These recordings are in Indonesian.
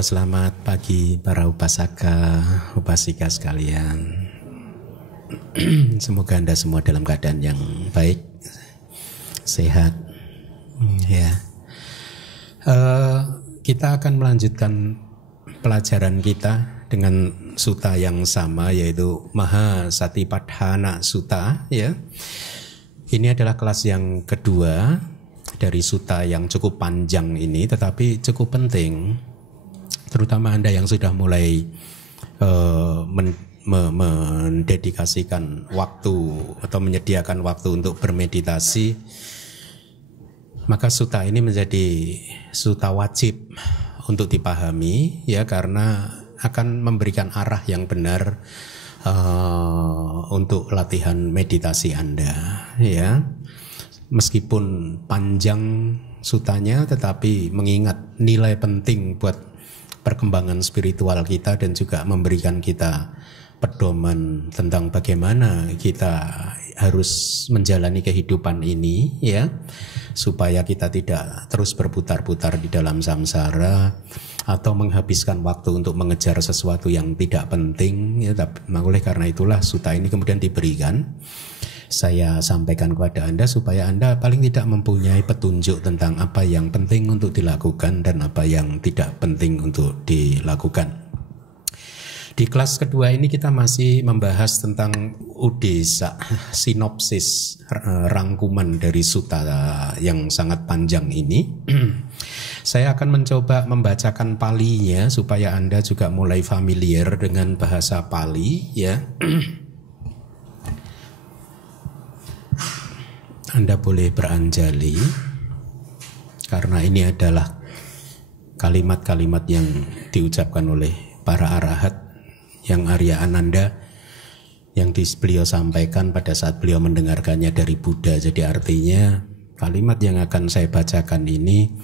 Selamat pagi para upasaka, upasika sekalian. Semoga Anda semua dalam keadaan yang baik, sehat. Ya, kita akan melanjutkan pelajaran kita dengan sutta yang sama, yaitu Mahasatipadhana Sutta. Ya, ini adalah kelas yang kedua dari sutta yang cukup panjang ini, tetapi cukup penting. Terutama Anda yang sudah mulai mendedikasikan waktu atau menyediakan waktu untuk bermeditasi, maka sutta ini menjadi sutta wajib untuk dipahami, ya, karena akan memberikan arah yang benar untuk latihan meditasi Anda, ya. Meskipun panjang suttanya, tetapi mengingat nilai penting buat perkembangan spiritual kita dan juga memberikan kita pedoman tentang bagaimana kita harus menjalani kehidupan ini, ya, supaya kita tidak terus berputar-putar di dalam samsara atau menghabiskan waktu untuk mengejar sesuatu yang tidak penting, ya. Oleh karena itulah sutta ini kemudian diberikan. Saya sampaikan kepada Anda supaya Anda paling tidak mempunyai petunjuk tentang apa yang penting untuk dilakukan dan apa yang tidak penting untuk dilakukan. Di kelas kedua ini kita masih membahas tentang udesa, sinopsis, rangkuman dari sutta yang sangat panjang ini. Saya akan mencoba membacakan palinya supaya Anda juga mulai familiar dengan bahasa Pali, ya. Anda boleh beranjali karena ini adalah kalimat-kalimat yang diucapkan oleh para arahat yang Arya Ananda yang beliau sampaikan pada saat beliau mendengarkannya dari Buddha. Jadi artinya kalimat yang akan saya bacakan ini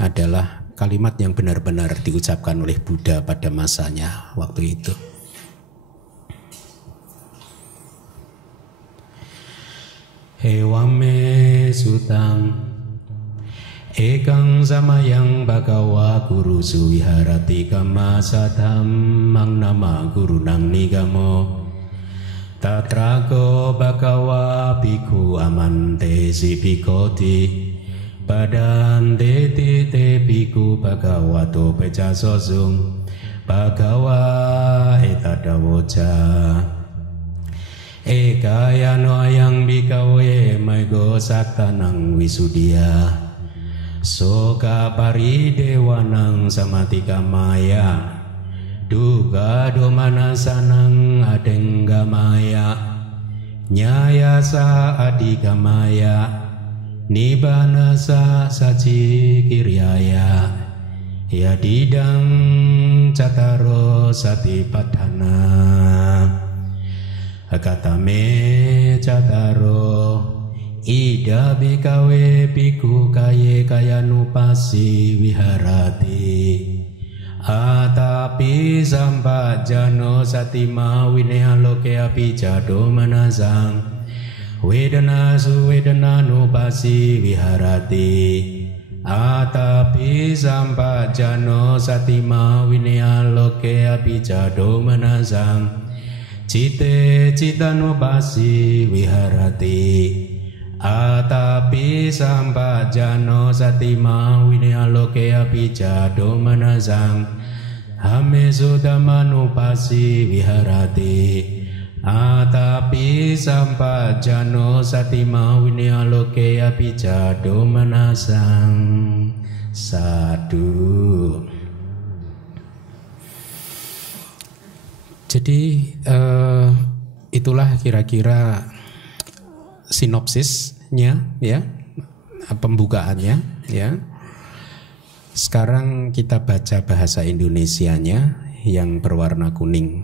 adalah kalimat yang benar-benar diucapkan oleh Buddha pada masanya waktu itu. Ewame sutang ekang samayang bhagawa guru suwiharati kama sadhammang nama guru nang nigamo tatrago bhagawa bhikkhu amante si bhikkhoti padante te bhikkhu bhagavato pecasosung bhagawa etadawoca ekayano ayang bikawe maigo saktanang wisudia soka paridewanang samatika maya duga domanasanang adenggamaya nyayasa adigamaya nibanasa saci kiryaya yadidang cataro satipadhana akatame cataro ida bikawe biku kaye kayanupasi wiharati atapi sampajano satima winealoke apijado manasang wedana suwedana nupasi wiharati atapi sampajano satima winealoke apijado manasang cite citanopasi wiharati atapi sampajano satima winealoke apijado manasang hame sudamanupasi wiharati atapi sampajano satima winealoke apijado manasang. Sadu. Jadi itulah kira-kira sinopsisnya, ya, pembukaannya, ya. Sekarang kita baca bahasa Indonesianya yang berwarna kuning.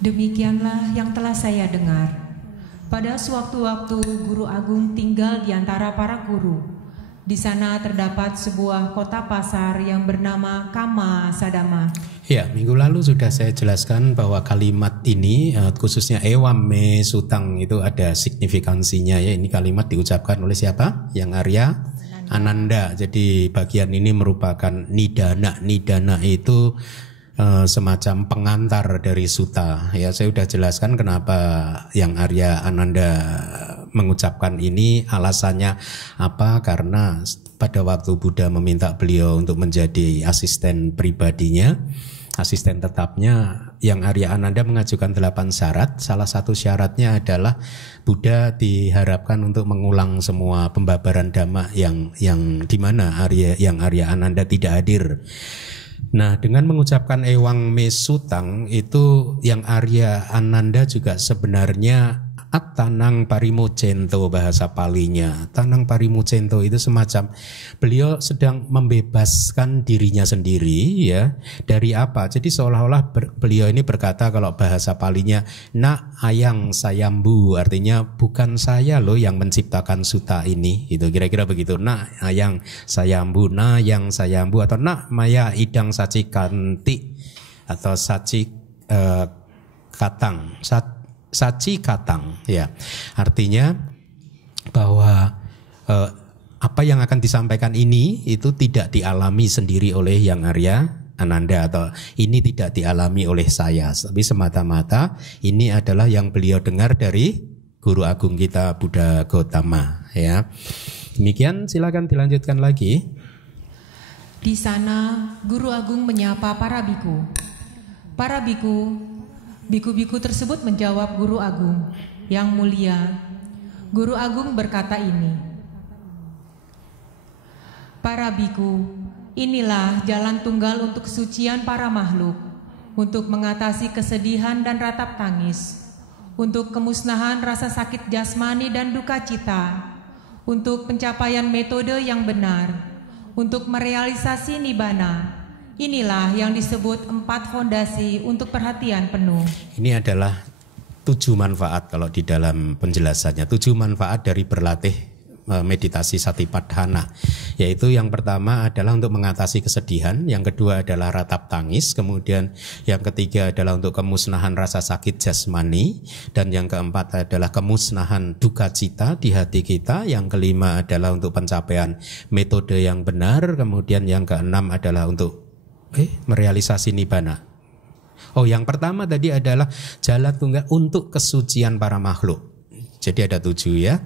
Demikianlah yang telah saya dengar. Pada sewaktu-waktu Guru Agung tinggal di antara para guru. Di sana terdapat sebuah kota pasar yang bernama Kama Sadama. Ya, minggu lalu sudah saya jelaskan bahwa kalimat ini khususnya ewame sutang itu ada signifikansinya, ya. Ini kalimat diucapkan oleh siapa? Yang Arya Ananda. Jadi bagian ini merupakan nidana. Nidana itu semacam pengantar dari sutta. Ya, saya sudah jelaskan kenapa yang Arya Ananda mengucapkan ini, alasannya apa, karena pada waktu Buddha meminta beliau untuk menjadi asisten pribadinya, asisten tetapnya, yang Arya Ananda mengajukan 8 syarat. Salah satu syaratnya adalah Buddha diharapkan untuk mengulang semua pembabaran dhamma yang di mana yang Arya Ananda tidak hadir. Nah, dengan mengucapkan Ewang Me Sutang itu, yang Arya Ananda juga sebenarnya At-Tanang Parimocento bahasa Palinya. Tanang Parimocento itu semacam beliau sedang membebaskan dirinya sendiri, ya. Dari apa? Jadi seolah-olah beliau ini berkata, kalau bahasa Palinya, na ayang sayambu, artinya bukan saya loh yang menciptakan sutta ini. Itu kira-kira begitu. Na ayang sayambu, na yang sayambu, atau na maya idang saci kanti, atau saci katang. Saci katang, ya, artinya bahwa apa yang akan disampaikan ini itu tidak dialami sendiri oleh yang Arya Ananda, atau ini tidak dialami oleh saya, tapi semata-mata ini adalah yang beliau dengar dari Guru Agung kita Buddha Gautama, ya. Demikian, silakan dilanjutkan lagi. Di sana Guru Agung menyapa para biku. Para biku, biku-biku tersebut menjawab Guru Agung, "Yang mulia, Guru Agung berkata ini, para biku, inilah jalan tunggal untuk kesucian para makhluk, untuk mengatasi kesedihan dan ratap tangis, untuk kemusnahan rasa sakit jasmani dan duka cita, untuk pencapaian metode yang benar, untuk merealisasi nibbana. Inilah yang disebut 4 fondasi untuk perhatian penuh." Ini adalah 7 manfaat kalau di dalam penjelasannya. 7 manfaat dari berlatih meditasi Satipatthana, yaitu yang pertama adalah untuk mengatasi kesedihan, yang kedua adalah ratap tangis, kemudian yang ketiga adalah untuk kemusnahan rasa sakit jasmani, dan yang keempat adalah kemusnahan duka cita di hati kita, yang kelima adalah untuk pencapaian metode yang benar, kemudian yang keenam adalah untuk merealisasi nibbana. Oh, yang pertama tadi adalah jalan tunggal untuk kesucian para makhluk. Jadi ada 7, ya,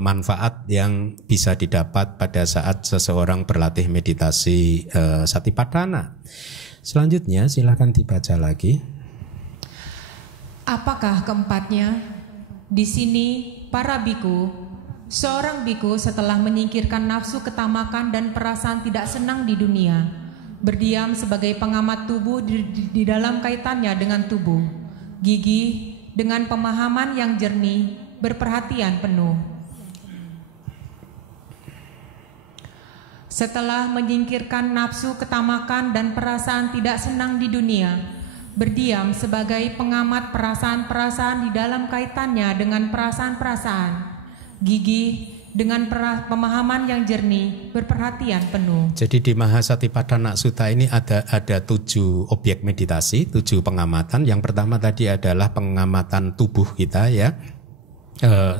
manfaat yang bisa didapat pada saat seseorang berlatih meditasi Satipatthana. Selanjutnya silakan dibaca lagi. Apakah keempatnya? Di sini para biku, seorang biku setelah menyingkirkan nafsu ketamakan dan perasaan tidak senang di dunia, berdiam sebagai pengamat tubuh di dalam kaitannya dengan tubuh, gigih dengan pemahaman yang jernih, berperhatian penuh. Setelah menyingkirkan nafsu ketamakan dan perasaan tidak senang di dunia, berdiam sebagai pengamat perasaan-perasaan di dalam kaitannya dengan perasaan-perasaan, gigih dengan pemahaman yang jernih, berperhatian penuh. Jadi di Mahasatipatthana Sutta ini ada 7 objek meditasi, 7 pengamatan. Yang pertama tadi adalah pengamatan tubuh kita, ya.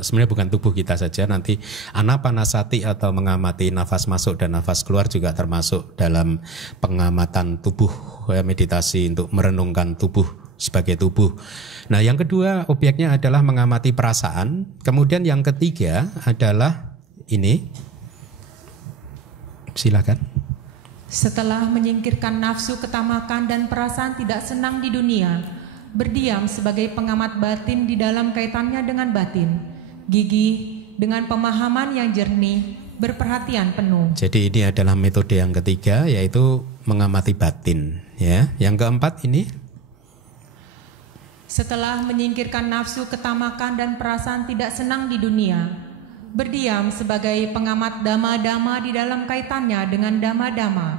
Sebenarnya bukan tubuh kita saja, nanti anapanasati atau mengamati nafas masuk dan nafas keluar juga termasuk dalam pengamatan tubuh, ya, meditasi untuk merenungkan tubuh sebagai tubuh. Nah, yang kedua objeknya adalah mengamati perasaan. Kemudian yang ketiga adalah ini. Silakan. Setelah menyingkirkan nafsu ketamakan dan perasaan tidak senang di dunia, berdiam sebagai pengamat batin di dalam kaitannya dengan batin, gigih dengan pemahaman yang jernih, berperhatian penuh. Jadi ini adalah metode yang ketiga, yaitu mengamati batin, ya. Yang keempat ini, setelah menyingkirkan nafsu ketamakan dan perasaan tidak senang di dunia, berdiam sebagai pengamat dhamma-dhamma di dalam kaitannya dengan dhamma-dhamma,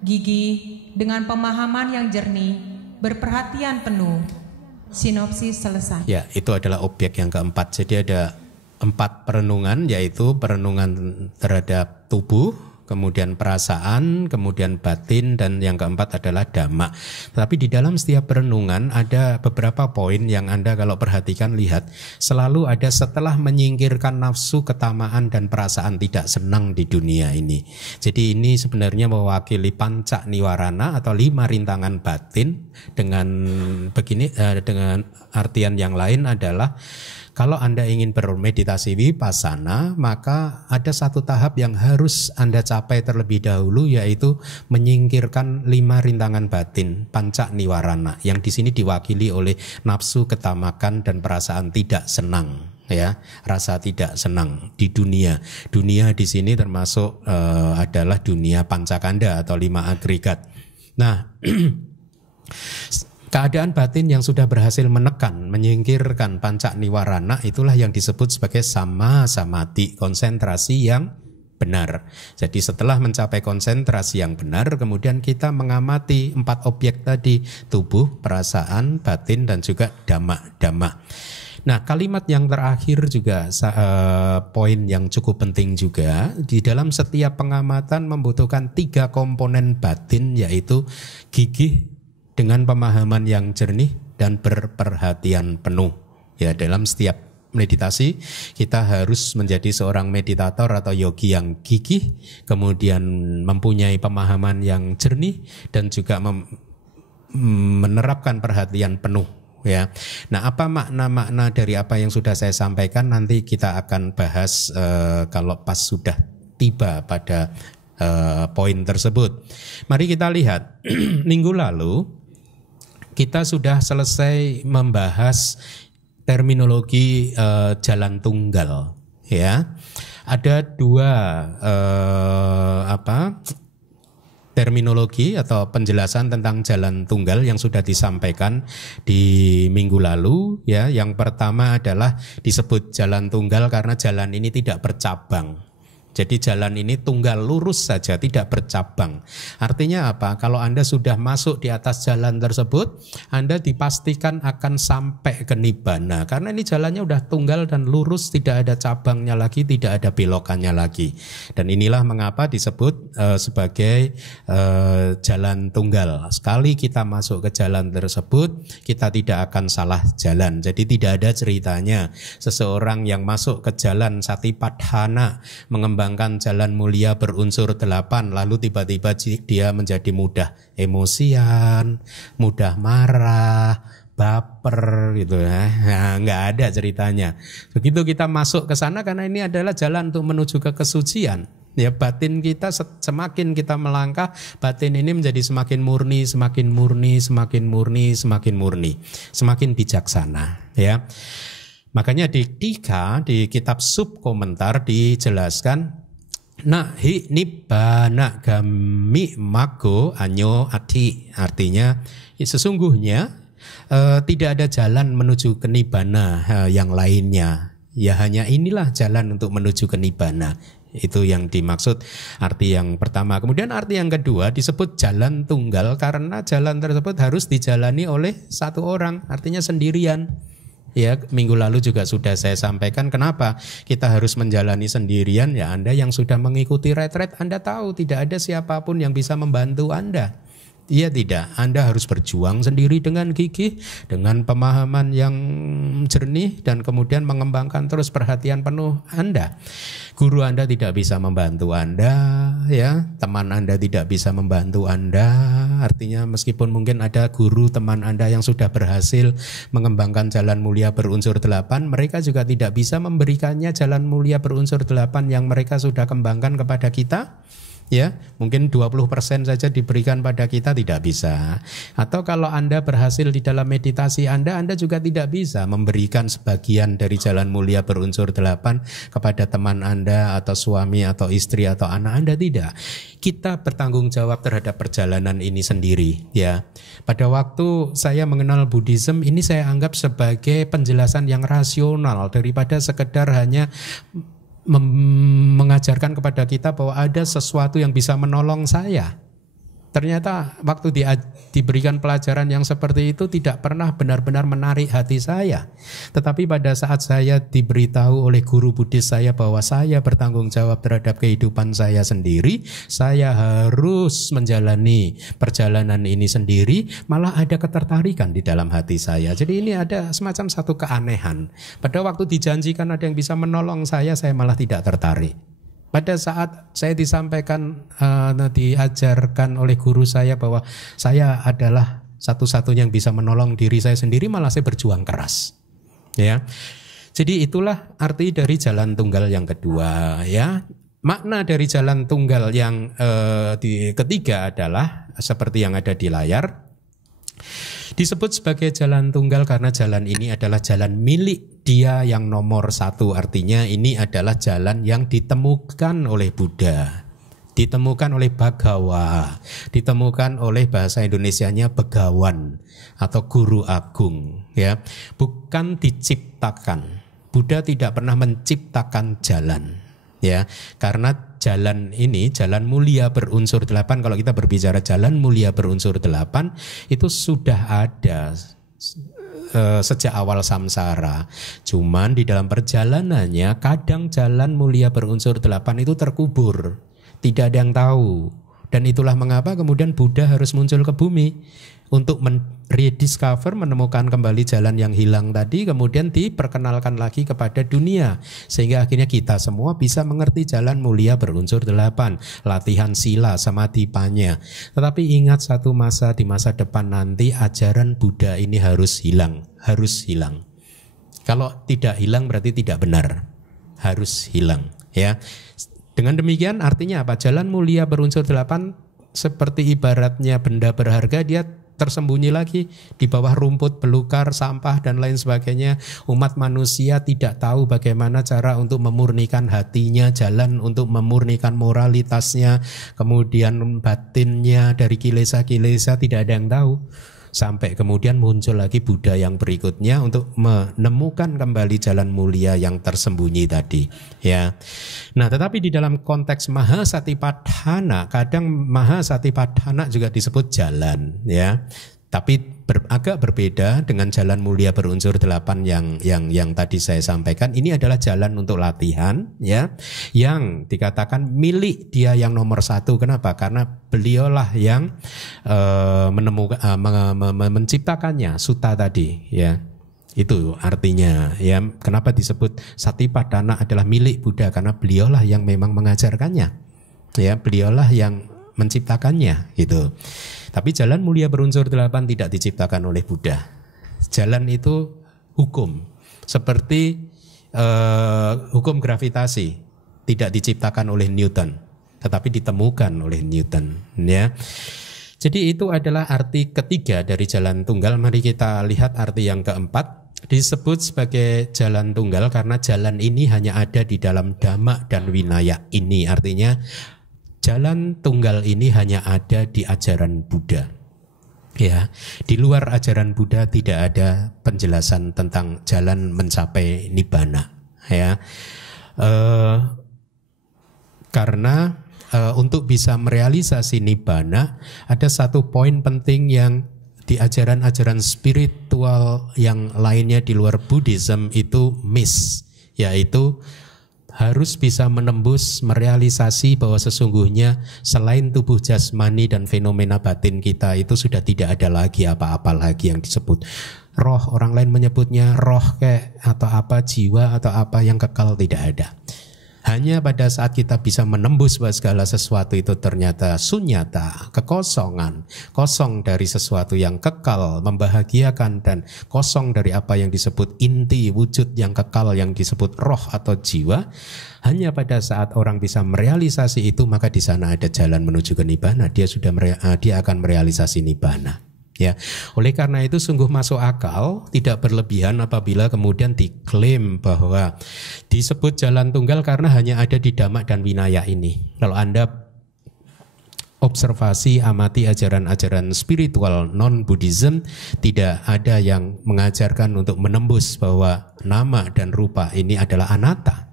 gigih dengan pemahaman yang jernih, berperhatian penuh. Sinopsis selesai. Ya, itu adalah objek yang keempat. Jadi ada 4 perenungan, yaitu perenungan terhadap tubuh, kemudian perasaan, kemudian batin, dan yang keempat adalah dhamma. Tapi di dalam setiap perenungan ada beberapa poin yang Anda kalau perhatikan lihat, selalu ada setelah menyingkirkan nafsu, ketamaan, dan perasaan tidak senang di dunia ini. Jadi ini sebenarnya mewakili panca niwarana atau 5 rintangan batin. Dengan begini, dengan artian yang lain adalah kalau Anda ingin bermeditasi vipassana, maka ada satu tahap yang harus Anda capai terlebih dahulu, yaitu menyingkirkan 5 rintangan batin, panca niwarana, yang di sini diwakili oleh nafsu, ketamakan, dan perasaan tidak senang. Ya, rasa tidak senang di dunia. Dunia di sini termasuk adalah dunia pancakanda atau 5 agregat. Nah, keadaan batin yang sudah berhasil menekan, menyingkirkan panca niwarana, itulah yang disebut sebagai sama samadhi, konsentrasi yang benar. Jadi setelah mencapai konsentrasi yang benar, kemudian kita mengamati 4 objek tadi, tubuh, perasaan, batin, dan juga dhamma. Nah, kalimat yang terakhir juga poin yang cukup penting juga. Di dalam setiap pengamatan membutuhkan 3 komponen batin, yaitu gigih dengan pemahaman yang jernih dan berperhatian penuh. Ya, dalam setiap meditasi kita harus menjadi seorang meditator atau yogi yang gigih, kemudian mempunyai pemahaman yang jernih, dan juga menerapkan perhatian penuh. Ya, nah apa makna-makna dari apa yang sudah saya sampaikan nanti kita akan bahas kalau pas sudah tiba pada poin tersebut. Mari kita lihat minggu lalu kita sudah selesai membahas terminologi jalan tunggal. Ya, ada 2 terminologi atau penjelasan tentang jalan tunggal yang sudah disampaikan di minggu lalu. Ya, yang pertama adalah disebut jalan tunggal karena jalan ini tidak bercabang. Jadi jalan ini tunggal lurus saja, tidak bercabang. Artinya apa? Kalau Anda sudah masuk di atas jalan tersebut, Anda dipastikan akan sampai ke nibbana. Karena ini jalannya udah tunggal dan lurus, tidak ada cabangnya lagi, tidak ada belokannya lagi. Dan inilah mengapa disebut sebagai jalan tunggal. Sekali kita masuk ke jalan tersebut, kita tidak akan salah jalan. Jadi tidak ada ceritanya seseorang yang masuk ke jalan Satipadhana mengembangkan jalan mulia berunsur 8, lalu tiba-tiba dia menjadi mudah emosian, mudah marah, baper gitu ya. Nah, nggak ada ceritanya. Begitu kita masuk ke sana, karena ini adalah jalan untuk menuju ke kesucian. Ya, batin kita semakin kita melangkah, batin ini menjadi semakin murni, semakin murni, semakin murni, semakin murni, semakin bijaksana. Ya. Makanya di kitab sub komentar dijelaskan nahi nibbana gami maggo anyo ati. Artinya sesungguhnya tidak ada jalan menuju ke nibbana yang lainnya. Ya hanya inilah jalan untuk menuju ke nibbana. Itu yang dimaksud arti yang pertama. Kemudian arti yang kedua disebut jalan tunggal karena jalan tersebut harus dijalani oleh satu orang, artinya sendirian. Ya, minggu lalu juga sudah saya sampaikan kenapa kita harus menjalani sendirian. Ya, Anda yang sudah mengikuti retret, Anda tahu tidak ada siapapun yang bisa membantu Anda. Iya tidak, Anda harus berjuang sendiri dengan gigih, dengan pemahaman yang jernih, dan kemudian mengembangkan terus perhatian penuh Anda. Guru Anda tidak bisa membantu Anda, ya, teman Anda tidak bisa membantu Anda. Artinya meskipun mungkin ada guru teman Anda yang sudah berhasil mengembangkan jalan mulia berunsur 8, mereka juga tidak bisa memberikannya jalan mulia berunsur 8 yang mereka sudah kembangkan kepada kita. Ya, mungkin 20% saja diberikan pada kita, tidak bisa. Atau kalau Anda berhasil di dalam meditasi Anda juga tidak bisa memberikan sebagian dari jalan mulia berunsur 8 kepada teman Anda atau suami atau istri atau anak Anda, tidak. Kita bertanggung jawab terhadap perjalanan ini sendiri, ya. Pada waktu saya mengenal Buddhism, ini saya anggap sebagai penjelasan yang rasional daripada sekedar hanya mengajarkan kepada kita bahwa ada sesuatu yang bisa menolong saya. Ternyata waktu diberikan pelajaran yang seperti itu tidak pernah benar-benar menarik hati saya. Tetapi pada saat saya diberitahu oleh guru Buddhis saya bahwa saya bertanggung jawab terhadap kehidupan saya sendiri, saya harus menjalani perjalanan ini sendiri, malah ada ketertarikan di dalam hati saya. Jadi ini ada semacam satu keanehan. Pada waktu dijanjikan ada yang bisa menolong saya malah tidak tertarik. Pada saat saya disampaikan, diajarkan oleh guru saya bahwa saya adalah satu-satunya yang bisa menolong diri saya sendiri, malah saya berjuang keras. Ya, jadi itulah arti dari jalan tunggal yang kedua. Ya, makna dari jalan tunggal yang ketiga adalah seperti yang ada di layar. Disebut sebagai jalan tunggal karena jalan ini adalah jalan milik dia yang nomor satu. Artinya ini adalah jalan yang ditemukan oleh Buddha, ditemukan oleh Bhagawa, ditemukan oleh bahasa Indonesianya begawan atau guru agung. Ya, bukan diciptakan. Buddha tidak pernah menciptakan jalan. Ya, karena jalan ini, jalan mulia berunsur 8, kalau kita berbicara jalan mulia berunsur 8, itu sudah ada sejak awal samsara. Cuman di dalam perjalanannya kadang jalan mulia berunsur 8 itu terkubur, tidak ada yang tahu. Dan itulah mengapa kemudian Buddha harus muncul ke bumi untuk rediscover, menemukan kembali jalan yang hilang tadi, kemudian diperkenalkan lagi kepada dunia, sehingga akhirnya kita semua bisa mengerti jalan mulia berunsur 8, latihan sila samadhipanya. Tetapi ingat satu masa, di masa depan nanti ajaran Buddha ini harus hilang, harus hilang. Kalau tidak hilang berarti tidak benar, harus hilang. Ya, dengan demikian artinya apa? Jalan mulia berunsur 8 seperti ibaratnya benda berharga, dia tersembunyi lagi di bawah rumput, belukar, sampah dan lain sebagainya. Umat manusia tidak tahu bagaimana cara untuk memurnikan hatinya, jalan untuk memurnikan moralitasnya, kemudian batinnya dari kilesa-kilesa, tidak ada yang tahu. Sampai kemudian muncul lagi Buddha yang berikutnya untuk menemukan kembali jalan mulia yang tersembunyi tadi. Ya. Nah, tetapi di dalam konteks Mahasatipatthana, kadang Mahasatipatthana juga disebut jalan, ya. Tapi agak berbeda dengan jalan mulia berunsur 8 yang tadi saya sampaikan. Ini adalah jalan untuk latihan, ya, yang dikatakan milik dia yang nomor satu. Kenapa? Karena beliaulah yang menciptakannya, sutta tadi, ya. Itu artinya, ya. Kenapa disebut Satipatthana adalah milik Buddha? Karena beliaulah yang memang mengajarkannya, ya. Beliaulah yang menciptakannya, gitu. Tapi jalan mulia berunsur 8 tidak diciptakan oleh Buddha. Jalan itu hukum, seperti hukum gravitasi tidak diciptakan oleh Newton, tetapi ditemukan oleh Newton. Ya, jadi itu adalah arti ketiga dari jalan tunggal. Mari kita lihat arti yang keempat. Disebut sebagai jalan tunggal karena jalan ini hanya ada di dalam Dhamma dan Vinaya ini. Artinya jalan tunggal ini hanya ada di ajaran Buddha. Ya, di luar ajaran Buddha tidak ada penjelasan tentang jalan mencapai nibbana. Ya, karena untuk bisa merealisasi nibbana ada satu poin penting yang di ajaran-ajaran spiritual yang lainnya di luar Buddhism itu miss, yaitu harus bisa menembus, merealisasi bahwa sesungguhnya selain tubuh jasmani dan fenomena batin kita itu sudah tidak ada lagi apa-apa lagi yang disebut roh. Orang lain menyebutnya roh kayak atau apa, jiwa atau apa yang kekal, tidak ada. Hanya pada saat kita bisa menembus bahwa segala sesuatu itu ternyata sunyata, kekosongan, kosong dari sesuatu yang kekal, membahagiakan, dan kosong dari apa yang disebut inti wujud yang kekal yang disebut roh atau jiwa. Hanya pada saat orang bisa merealisasi itu, maka di sana ada jalan menuju ke nibbana. Dia akan merealisasi nibbana. Ya, oleh karena itu sungguh masuk akal, tidak berlebihan apabila kemudian diklaim bahwa disebut jalan tunggal karena hanya ada di Dhamma dan Vinaya ini. Kalau Anda observasi, amati ajaran-ajaran spiritual non-Buddhism, tidak ada yang mengajarkan untuk menembus bahwa nama dan rupa ini adalah anatta.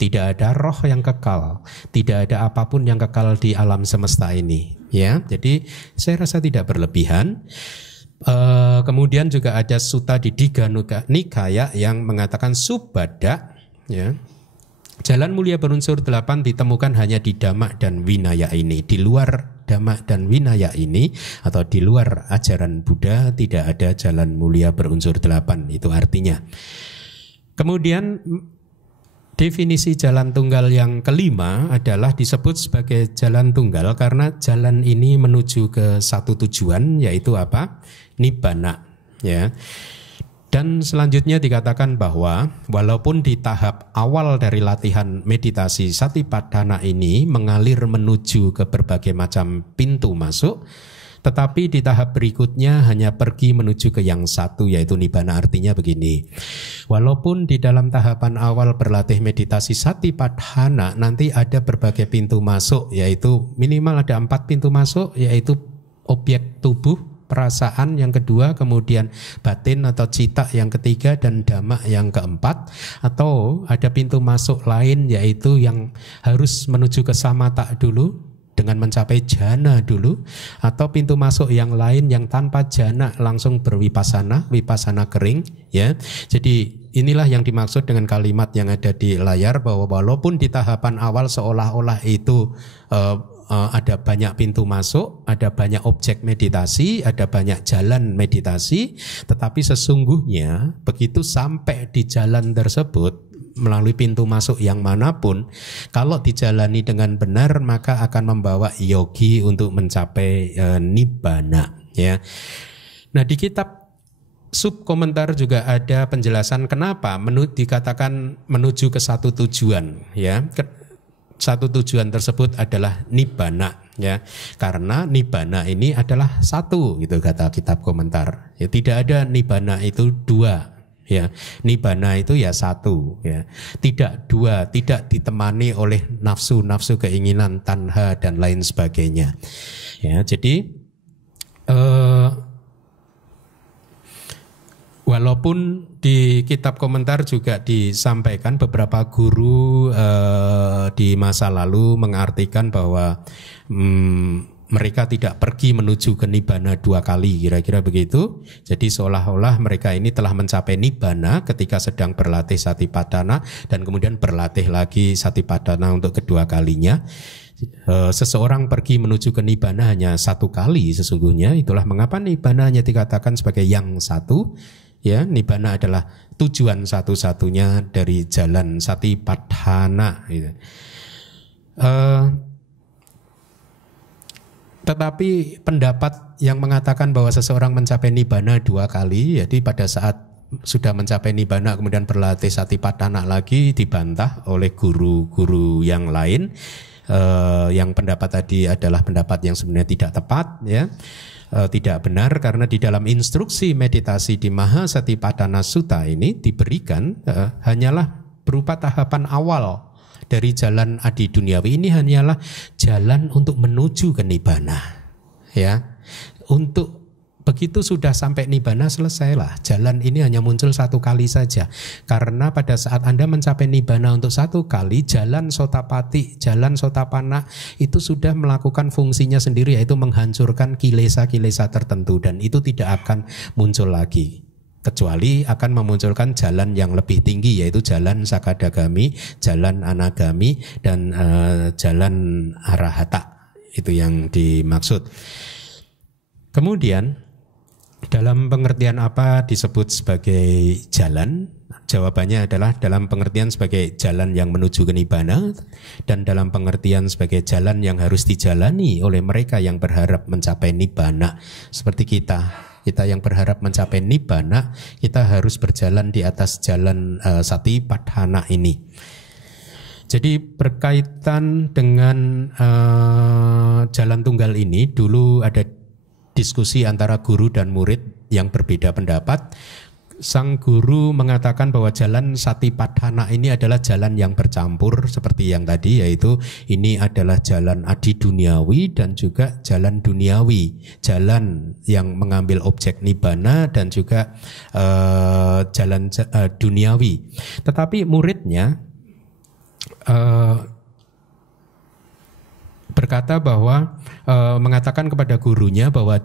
Tidak ada roh yang kekal, tidak ada apapun yang kekal di alam semesta ini, ya. Jadi saya rasa tidak berlebihan. Kemudian juga ada Sutta di Digha Nikaya yang mengatakan Subada, ya. Jalan mulia berunsur 8 ditemukan hanya di Dhamma dan Vinaya ini. Di luar Dhamma dan Vinaya ini atau di luar ajaran Buddha tidak ada jalan mulia berunsur 8. Itu artinya. Kemudian definisi jalan tunggal yang kelima adalah disebut sebagai jalan tunggal karena jalan ini menuju ke satu tujuan, yaitu apa? Nibbana, ya. Dan selanjutnya dikatakan bahwa walaupun di tahap awal dari latihan meditasi Satipatthana ini mengalir menuju ke berbagai macam pintu masuk, tetapi di tahap berikutnya hanya pergi menuju ke yang satu, yaitu Nibbana. Artinya begini, walaupun di dalam tahapan awal berlatih meditasi Satipatthana nanti ada berbagai pintu masuk, yaitu minimal ada 4 pintu masuk, yaitu objek tubuh, perasaan yang kedua, kemudian batin atau cita yang ketiga, dan dhamma yang keempat. Atau ada pintu masuk lain yaitu yang harus menuju ke samatha dulu dengan mencapai jhana dulu, atau pintu masuk yang lain yang tanpa jhana langsung berwipasana, wipasana kering, ya. Jadi inilah yang dimaksud dengan kalimat yang ada di layar, bahwa walaupun di tahapan awal seolah-olah itu ada banyak pintu masuk, ada banyak objek meditasi, ada banyak jalan meditasi, tetapi sesungguhnya begitu sampai di jalan tersebut melalui pintu masuk yang manapun, kalau dijalani dengan benar maka akan membawa yogi untuk mencapai nibbana, ya. Nah, di kitab sub komentar juga ada penjelasan kenapa dikatakan menuju ke satu tujuan, ya. Satu tujuan tersebut adalah nibbana, ya. Karena nibbana ini adalah satu, gitu kata kitab komentar. Ya, tidak ada nibbana itu dua, ya. Nibbana itu ya satu, ya. Tidak dua, tidak ditemani oleh nafsu-nafsu, keinginan, tanha dan lain sebagainya. Ya, jadi walaupun di kitab komentar juga disampaikan beberapa guru di masa lalu mengartikan bahwa mereka tidak pergi menuju ke nibbana 2 kali, kira-kira begitu. Jadi seolah-olah mereka ini telah mencapai nibbana ketika sedang berlatih Satipatthana dan kemudian berlatih lagi Satipatthana untuk kedua kalinya. Seseorang pergi menuju ke nibbana hanya 1 kali sesungguhnya. Itulah mengapa nibbana hanya dikatakan sebagai yang satu. Ya, nibbana adalah tujuan satu-satunya dari jalan Satipatthana, gitu. Tetapi pendapat yang mengatakan bahwa seseorang mencapai nibbana 2 kali, jadi pada saat sudah mencapai nibbana kemudian berlatih Satipatthana lagi, dibantah oleh guru-guru yang lain. Yang pendapat tadi adalah pendapat yang sebenarnya tidak tepat, ya. Tidak benar, karena di dalam instruksi meditasi di Mahasatipatthana Sutta ini diberikan hanyalah berupa tahapan awal dari jalan adi duniawi. Ini hanyalah jalan untuk menuju ke nibbana, ya. Untuk begitu sudah sampai nibbana, selesailah. Jalan ini hanya muncul 1 kali saja. Karena pada saat Anda mencapai nibbana untuk 1 kali, jalan sotapati, jalan sotapanna itu sudah melakukan fungsinya sendiri, yaitu menghancurkan kilesa-kilesa tertentu, dan itu tidak akan muncul lagi. Kecuali akan memunculkan jalan yang lebih tinggi, yaitu jalan sakadagami, jalan anagami, dan jalan arahata. Itu yang dimaksud. Kemudian dalam pengertian apa disebut sebagai jalan? Jawabannya adalah dalam pengertian sebagai jalan yang menuju ke nibbana, dan dalam pengertian sebagai jalan yang harus dijalani oleh mereka yang berharap mencapai nibbana. Seperti kita yang berharap mencapai nibbana, kita harus berjalan di atas jalan Satipatthana ini. Jadi berkaitan dengan jalan tunggal ini, dulu ada diskusi antara guru dan murid yang berbeda pendapat. Sang guru mengatakan bahwa jalan Satipatthana ini adalah jalan yang bercampur seperti yang tadi, yaitu ini adalah jalan adi duniawi dan juga jalan duniawi, jalan yang mengambil objek nibbana dan juga jalan duniawi. Tetapi muridnya berkata bahwa mengatakan kepada gurunya bahwa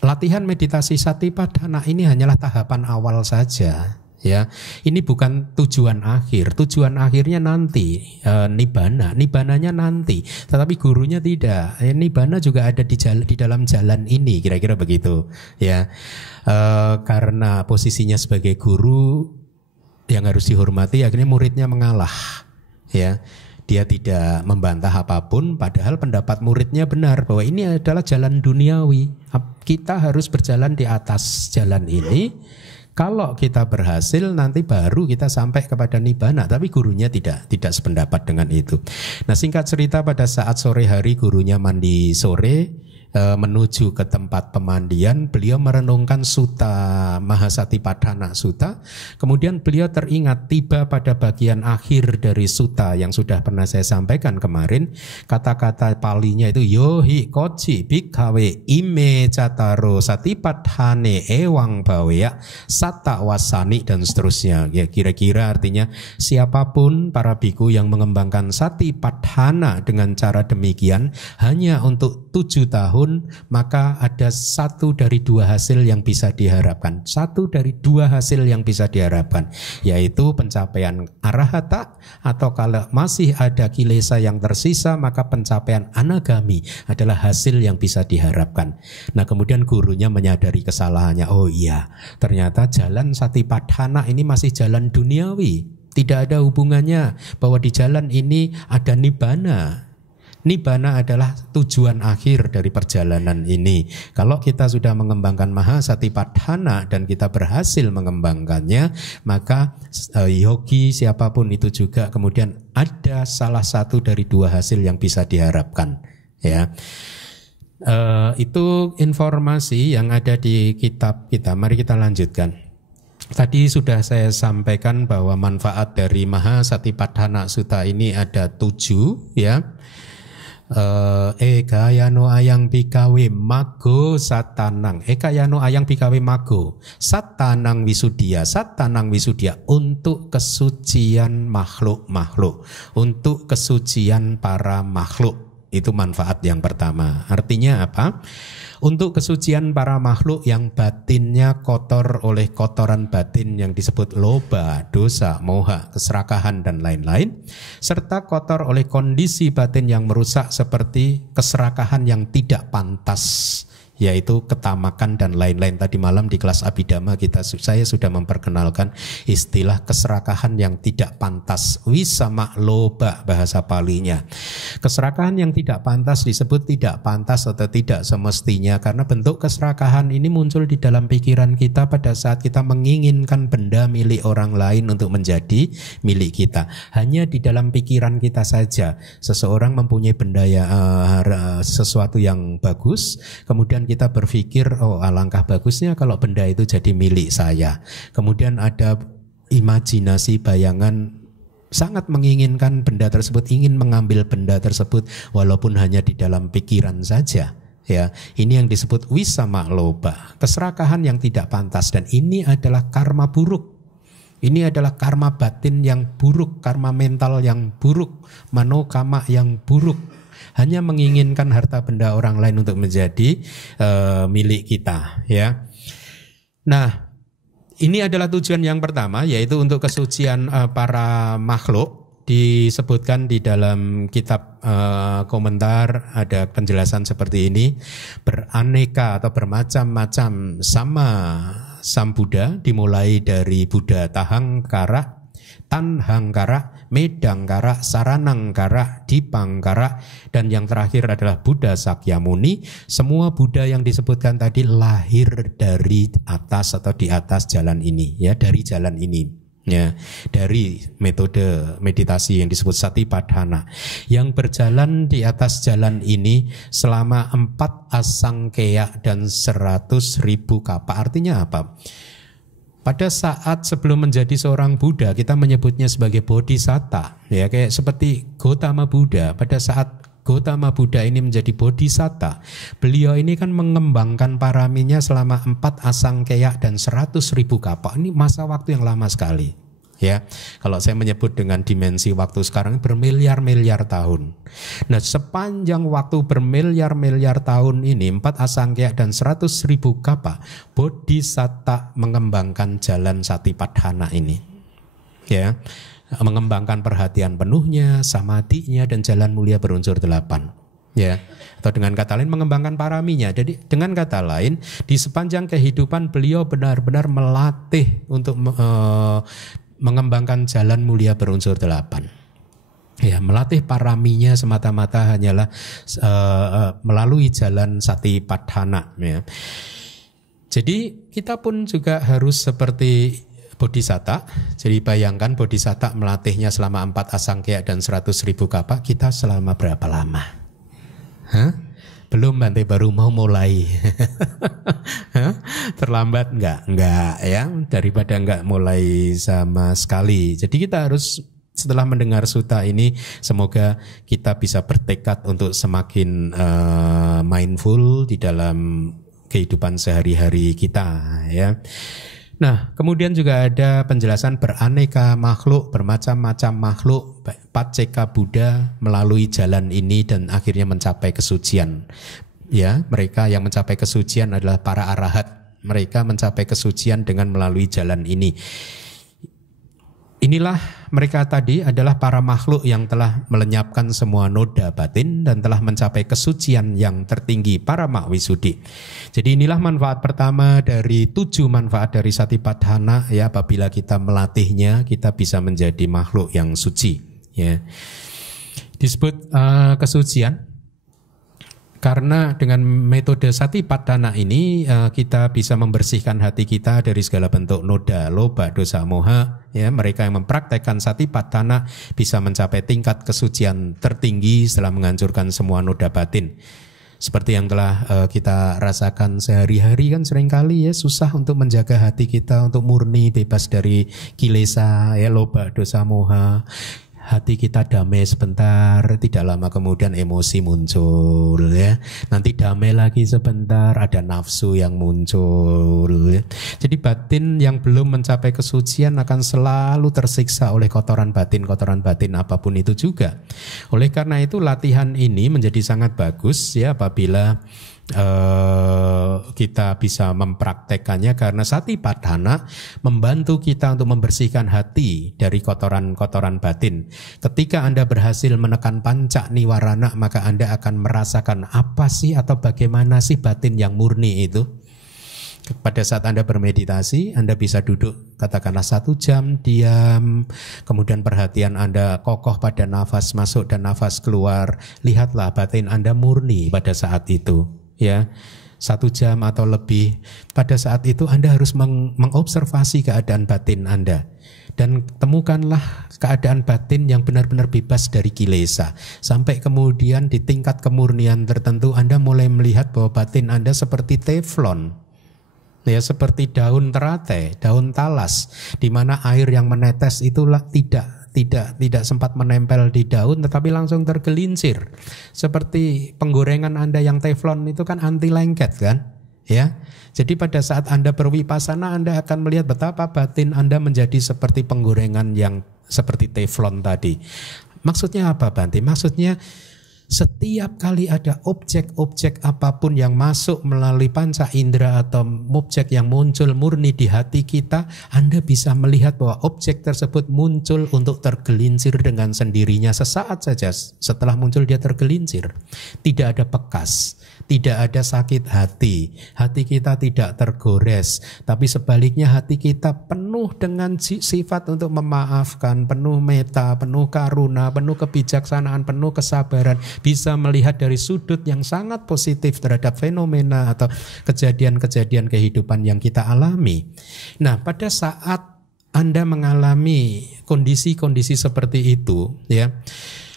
latihan meditasi Satipadhana ini hanyalah tahapan awal saja. Ya, ini bukan tujuan akhir. Tujuan akhirnya nanti nibbana, nibbananya nanti. Tetapi gurunya tidak. Nibbana juga ada di dalam jalan ini, kira-kira begitu. Ya, karena posisinya sebagai guru yang harus dihormati, akhirnya muridnya mengalah. Ya, dia tidak membantah apapun. Padahal pendapat muridnya benar bahwa ini adalah jalan duniawi. Kita harus berjalan di atas jalan ini. Kalau kita berhasil nanti baru kita sampai kepada nibbana, tapi gurunya tidak sependapat dengan itu. Nah, singkat cerita pada saat sore hari gurunya mandi sore menuju ke tempat pemandian, beliau merenungkan Sutta Mahasatipadhana Sutta. Kemudian beliau teringat tiba pada bagian akhir dari sutta yang sudah pernah saya sampaikan kemarin. Kata-kata palinya itu yohi koci bhikkhave ime cataro satipadhane ewang bhaweya satta wasani dan seterusnya. Ya, kira-kira artinya siapapun para biku yang mengembangkan Satipadhana dengan cara demikian hanya untuk 7 tahun, maka ada 1 dari 2 hasil yang bisa diharapkan. 1 dari 2 hasil yang bisa diharapkan, yaitu pencapaian arahata, atau kalau masih ada kilesa yang tersisa maka pencapaian anagami adalah hasil yang bisa diharapkan. Nah, kemudian gurunya menyadari kesalahannya. Oh iya, ternyata jalan Satipadhana ini masih jalan duniawi. Tidak ada hubungannya bahwa di jalan ini ada nibbana. Nibbana adalah tujuan akhir dari perjalanan ini. Kalau kita sudah mengembangkan Mahasatipadhana dan kita berhasil mengembangkannya, maka yogi siapapun itu juga kemudian ada salah satu dari 2 hasil yang bisa diharapkan. Ya, itu informasi yang ada di kitab kita. Mari kita lanjutkan. Tadi sudah saya sampaikan bahwa manfaat dari Mahasatipadhana Sutta ini ada 7, ya. Ekayano ayang bikawe mago satanang. Ekayano ayang bikawe mago satanang wisudia. Satanang wisudia, untuk kesucian makhluk-makhluk, untuk kesucian para makhluk. Itu manfaat yang pertama. Artinya apa? Untuk kesucian para makhluk yang batinnya kotor oleh kotoran batin yang disebut loba, dosa, moha, keserakahan dan lain-lain, serta kotor oleh kondisi batin yang merusak seperti keserakahan yang tidak pantas, yaitu ketamakan dan lain-lain. Tadi malam di kelas Abhidhamma saya sudah memperkenalkan istilah keserakahan yang tidak pantas, wisama loba bahasa palinya. Keserakahan yang tidak pantas disebut tidak pantas atau tidak semestinya karena bentuk keserakahan ini muncul di dalam pikiran kita pada saat kita menginginkan benda milik orang lain untuk menjadi milik kita. Hanya di dalam pikiran kita saja. Seseorang mempunyai benda sesuatu yang bagus, kemudian kita berpikir, oh alangkah bagusnya kalau benda itu jadi milik saya. Kemudian ada imajinasi, bayangan, sangat menginginkan benda tersebut, ingin mengambil benda tersebut walaupun hanya di dalam pikiran saja. Ya, ini yang disebut wisama loba, keserakahan yang tidak pantas, dan ini adalah karma buruk. Ini adalah karma batin yang buruk, karma mental yang buruk, manokama yang buruk. Hanya menginginkan harta benda orang lain untuk menjadi milik kita, ya. Nah, ini adalah tujuan yang pertama, yaitu untuk kesucian para makhluk. Disebutkan di dalam kitab komentar ada penjelasan seperti ini. Beraneka atau bermacam-macam sama Sambuddha, dimulai dari Buddha Tahangkara, Tanhangkara, Medangkara, Saranangkara, Dipangkara, dan yang terakhir adalah Buddha Sakyamuni. Semua Buddha yang disebutkan tadi lahir dari atas atau di atas jalan ini, ya, dari jalan ini, ya, dari metode meditasi yang disebut Satipadhana, yang berjalan di atas jalan ini selama 4 asangkeya dan 100.000 kapa. Artinya apa? Pada saat sebelum menjadi seorang Buddha, kita menyebutnya sebagai bodhisatta, ya, kayak seperti Gautama Buddha. Pada saat Gautama Buddha ini menjadi bodhisatta, beliau ini kan mengembangkan paraminya selama 4 asangkeya dan 100.000 kapa. Ini masa waktu yang lama sekali, Ya, kalau saya menyebut dengan dimensi waktu sekarang bermiliar-miliar tahun. Nah, sepanjang waktu bermiliar-miliar tahun ini 4 asangkya dan 100.000 kapa Bodhisatta mengembangkan jalan Satipatthana ini. Ya, mengembangkan perhatian penuhnya, samadhinya, dan jalan mulia berunsur 8. Ya, atau dengan kata lain mengembangkan paraminya. Jadi dengan kata lain di sepanjang kehidupan beliau benar-benar melatih untuk mengembangkan jalan mulia berunsur 8. Ya, melatih paraminya semata-mata hanyalah melalui jalan Satipatthana. Ya. Jadi kita pun juga harus seperti Bodhisatta. Jadi bayangkan Bodhisatta melatihnya selama 4 asangkya dan 100.000 kapa. Kita selama berapa lama? Hah? Belum, Bante, baru mau mulai. Terlambat enggak ya, daripada enggak mulai sama sekali. Jadi kita harus setelah mendengar sutta ini semoga kita bisa bertekad untuk semakin mindful di dalam kehidupan sehari-hari kita ya. Nah, kemudian juga ada penjelasan beraneka makhluk, bermacam-macam makhluk, Pacceka Buddha melalui jalan ini dan akhirnya mencapai kesucian. Ya, mereka yang mencapai kesucian adalah para arahat. Mereka mencapai kesucian dengan melalui jalan ini. Inilah mereka tadi adalah para makhluk yang telah melenyapkan semua noda batin dan telah mencapai kesucian yang tertinggi, para Mahavisuddhi. Jadi inilah manfaat pertama dari 7 manfaat dari Satipatthana ya, apabila kita melatihnya kita bisa menjadi makhluk yang suci ya. Disebut kesucian karena dengan metode Satipatthana ini kita bisa membersihkan hati kita dari segala bentuk noda, loba, dosa, moha. Ya, mereka yang mempraktekkan Satipatthana bisa mencapai tingkat kesucian tertinggi setelah menghancurkan semua noda batin. Seperti yang telah kita rasakan sehari-hari kan seringkali ya susah untuk menjaga hati kita untuk murni bebas dari kilesa, ya, loba, dosa, moha. Hati kita damai sebentar, tidak lama kemudian emosi muncul ya. Nanti damai lagi sebentar, ada nafsu yang muncul ya. Jadi batin yang belum mencapai kesucian akan selalu tersiksa oleh kotoran batin apapun itu juga. Oleh karena itu latihan ini menjadi sangat bagus ya apabila kita bisa mempraktekannya, karena Satipatthana membantu kita untuk membersihkan hati dari kotoran-kotoran batin. Ketika Anda berhasil menekan panca niwarana, maka Anda akan merasakan apa sih atau bagaimana sih batin yang murni itu. Pada saat Anda bermeditasi, Anda bisa duduk katakanlah 1 jam diam, kemudian perhatian Anda kokoh pada nafas masuk dan nafas keluar. Lihatlah batin Anda murni pada saat itu. Ya, 1 jam atau lebih. Pada saat itu Anda harus mengobservasi keadaan batin Anda dan temukanlah keadaan batin yang benar-benar bebas dari kilesa. Sampai kemudian di tingkat kemurnian tertentu Anda mulai melihat bahwa batin Anda seperti teflon. Ya, seperti daun teratai, daun talas, di mana air yang menetes itulah tidak sempat menempel di daun tetapi langsung tergelincir. Seperti penggorengan Anda yang teflon itu kan anti lengket kan? Ya. Jadi pada saat Anda berwipasana Anda akan melihat betapa batin Anda menjadi seperti penggorengan yang seperti teflon tadi. Maksudnya apa, Bante? Maksudnya setiap kali ada objek-objek apapun yang masuk melalui panca indera atau objek yang muncul murni di hati kita, Anda bisa melihat bahwa objek tersebut muncul untuk tergelincir dengan sendirinya sesaat saja. Setelah muncul dia tergelincir. Tidak ada bekas, tidak ada sakit hati. Hati kita tidak tergores, tapi sebaliknya hati kita penuh dengan sifat untuk memaafkan, penuh metta, penuh karuna, penuh kebijaksanaan, penuh kesabaran. Bisa melihat dari sudut yang sangat positif terhadap fenomena atau kejadian-kejadian kehidupan yang kita alami. Nah, pada saat Anda mengalami kondisi-kondisi seperti itu, ya,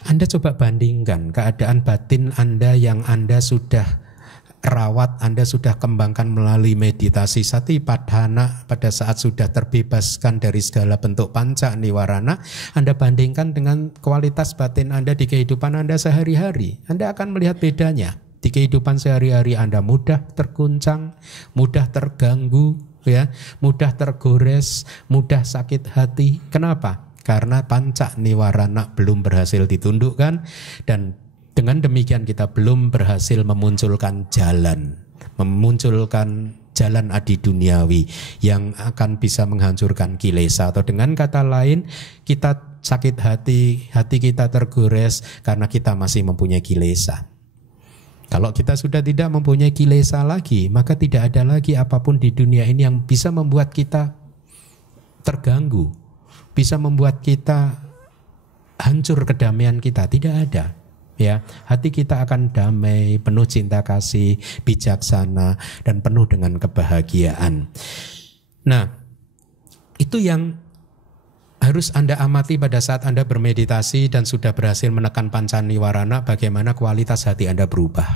Anda coba bandingkan keadaan batin Anda yang Anda sudah rawat, Anda sudah kembangkan melalui meditasi Satipatthana pada saat sudah terbebaskan dari segala bentuk panca niwarana. Anda bandingkan dengan kualitas batin Anda di kehidupan Anda sehari-hari. Anda akan melihat bedanya. Di kehidupan sehari-hari Anda mudah terguncang, mudah terganggu, ya, mudah tergores, mudah sakit hati. Kenapa? Karena panca niwarana belum berhasil ditundukkan, dan dengan demikian kita belum berhasil memunculkan jalan adi duniawi yang akan bisa menghancurkan kilesa. Atau dengan kata lain, kita sakit hati kita tergores karena kita masih mempunyai kilesa. Kalau kita sudah tidak mempunyai kilesa lagi, maka tidak ada lagi apapun di dunia ini yang bisa membuat kita terganggu, bisa membuat kita hancur kedamaian kita. Tidak ada. Ya, hati kita akan damai, penuh cinta kasih, bijaksana, dan penuh dengan kebahagiaan. Nah, itu yang harus Anda amati pada saat Anda bermeditasi dan sudah berhasil menekan panca niwarana, bagaimana kualitas hati Anda berubah.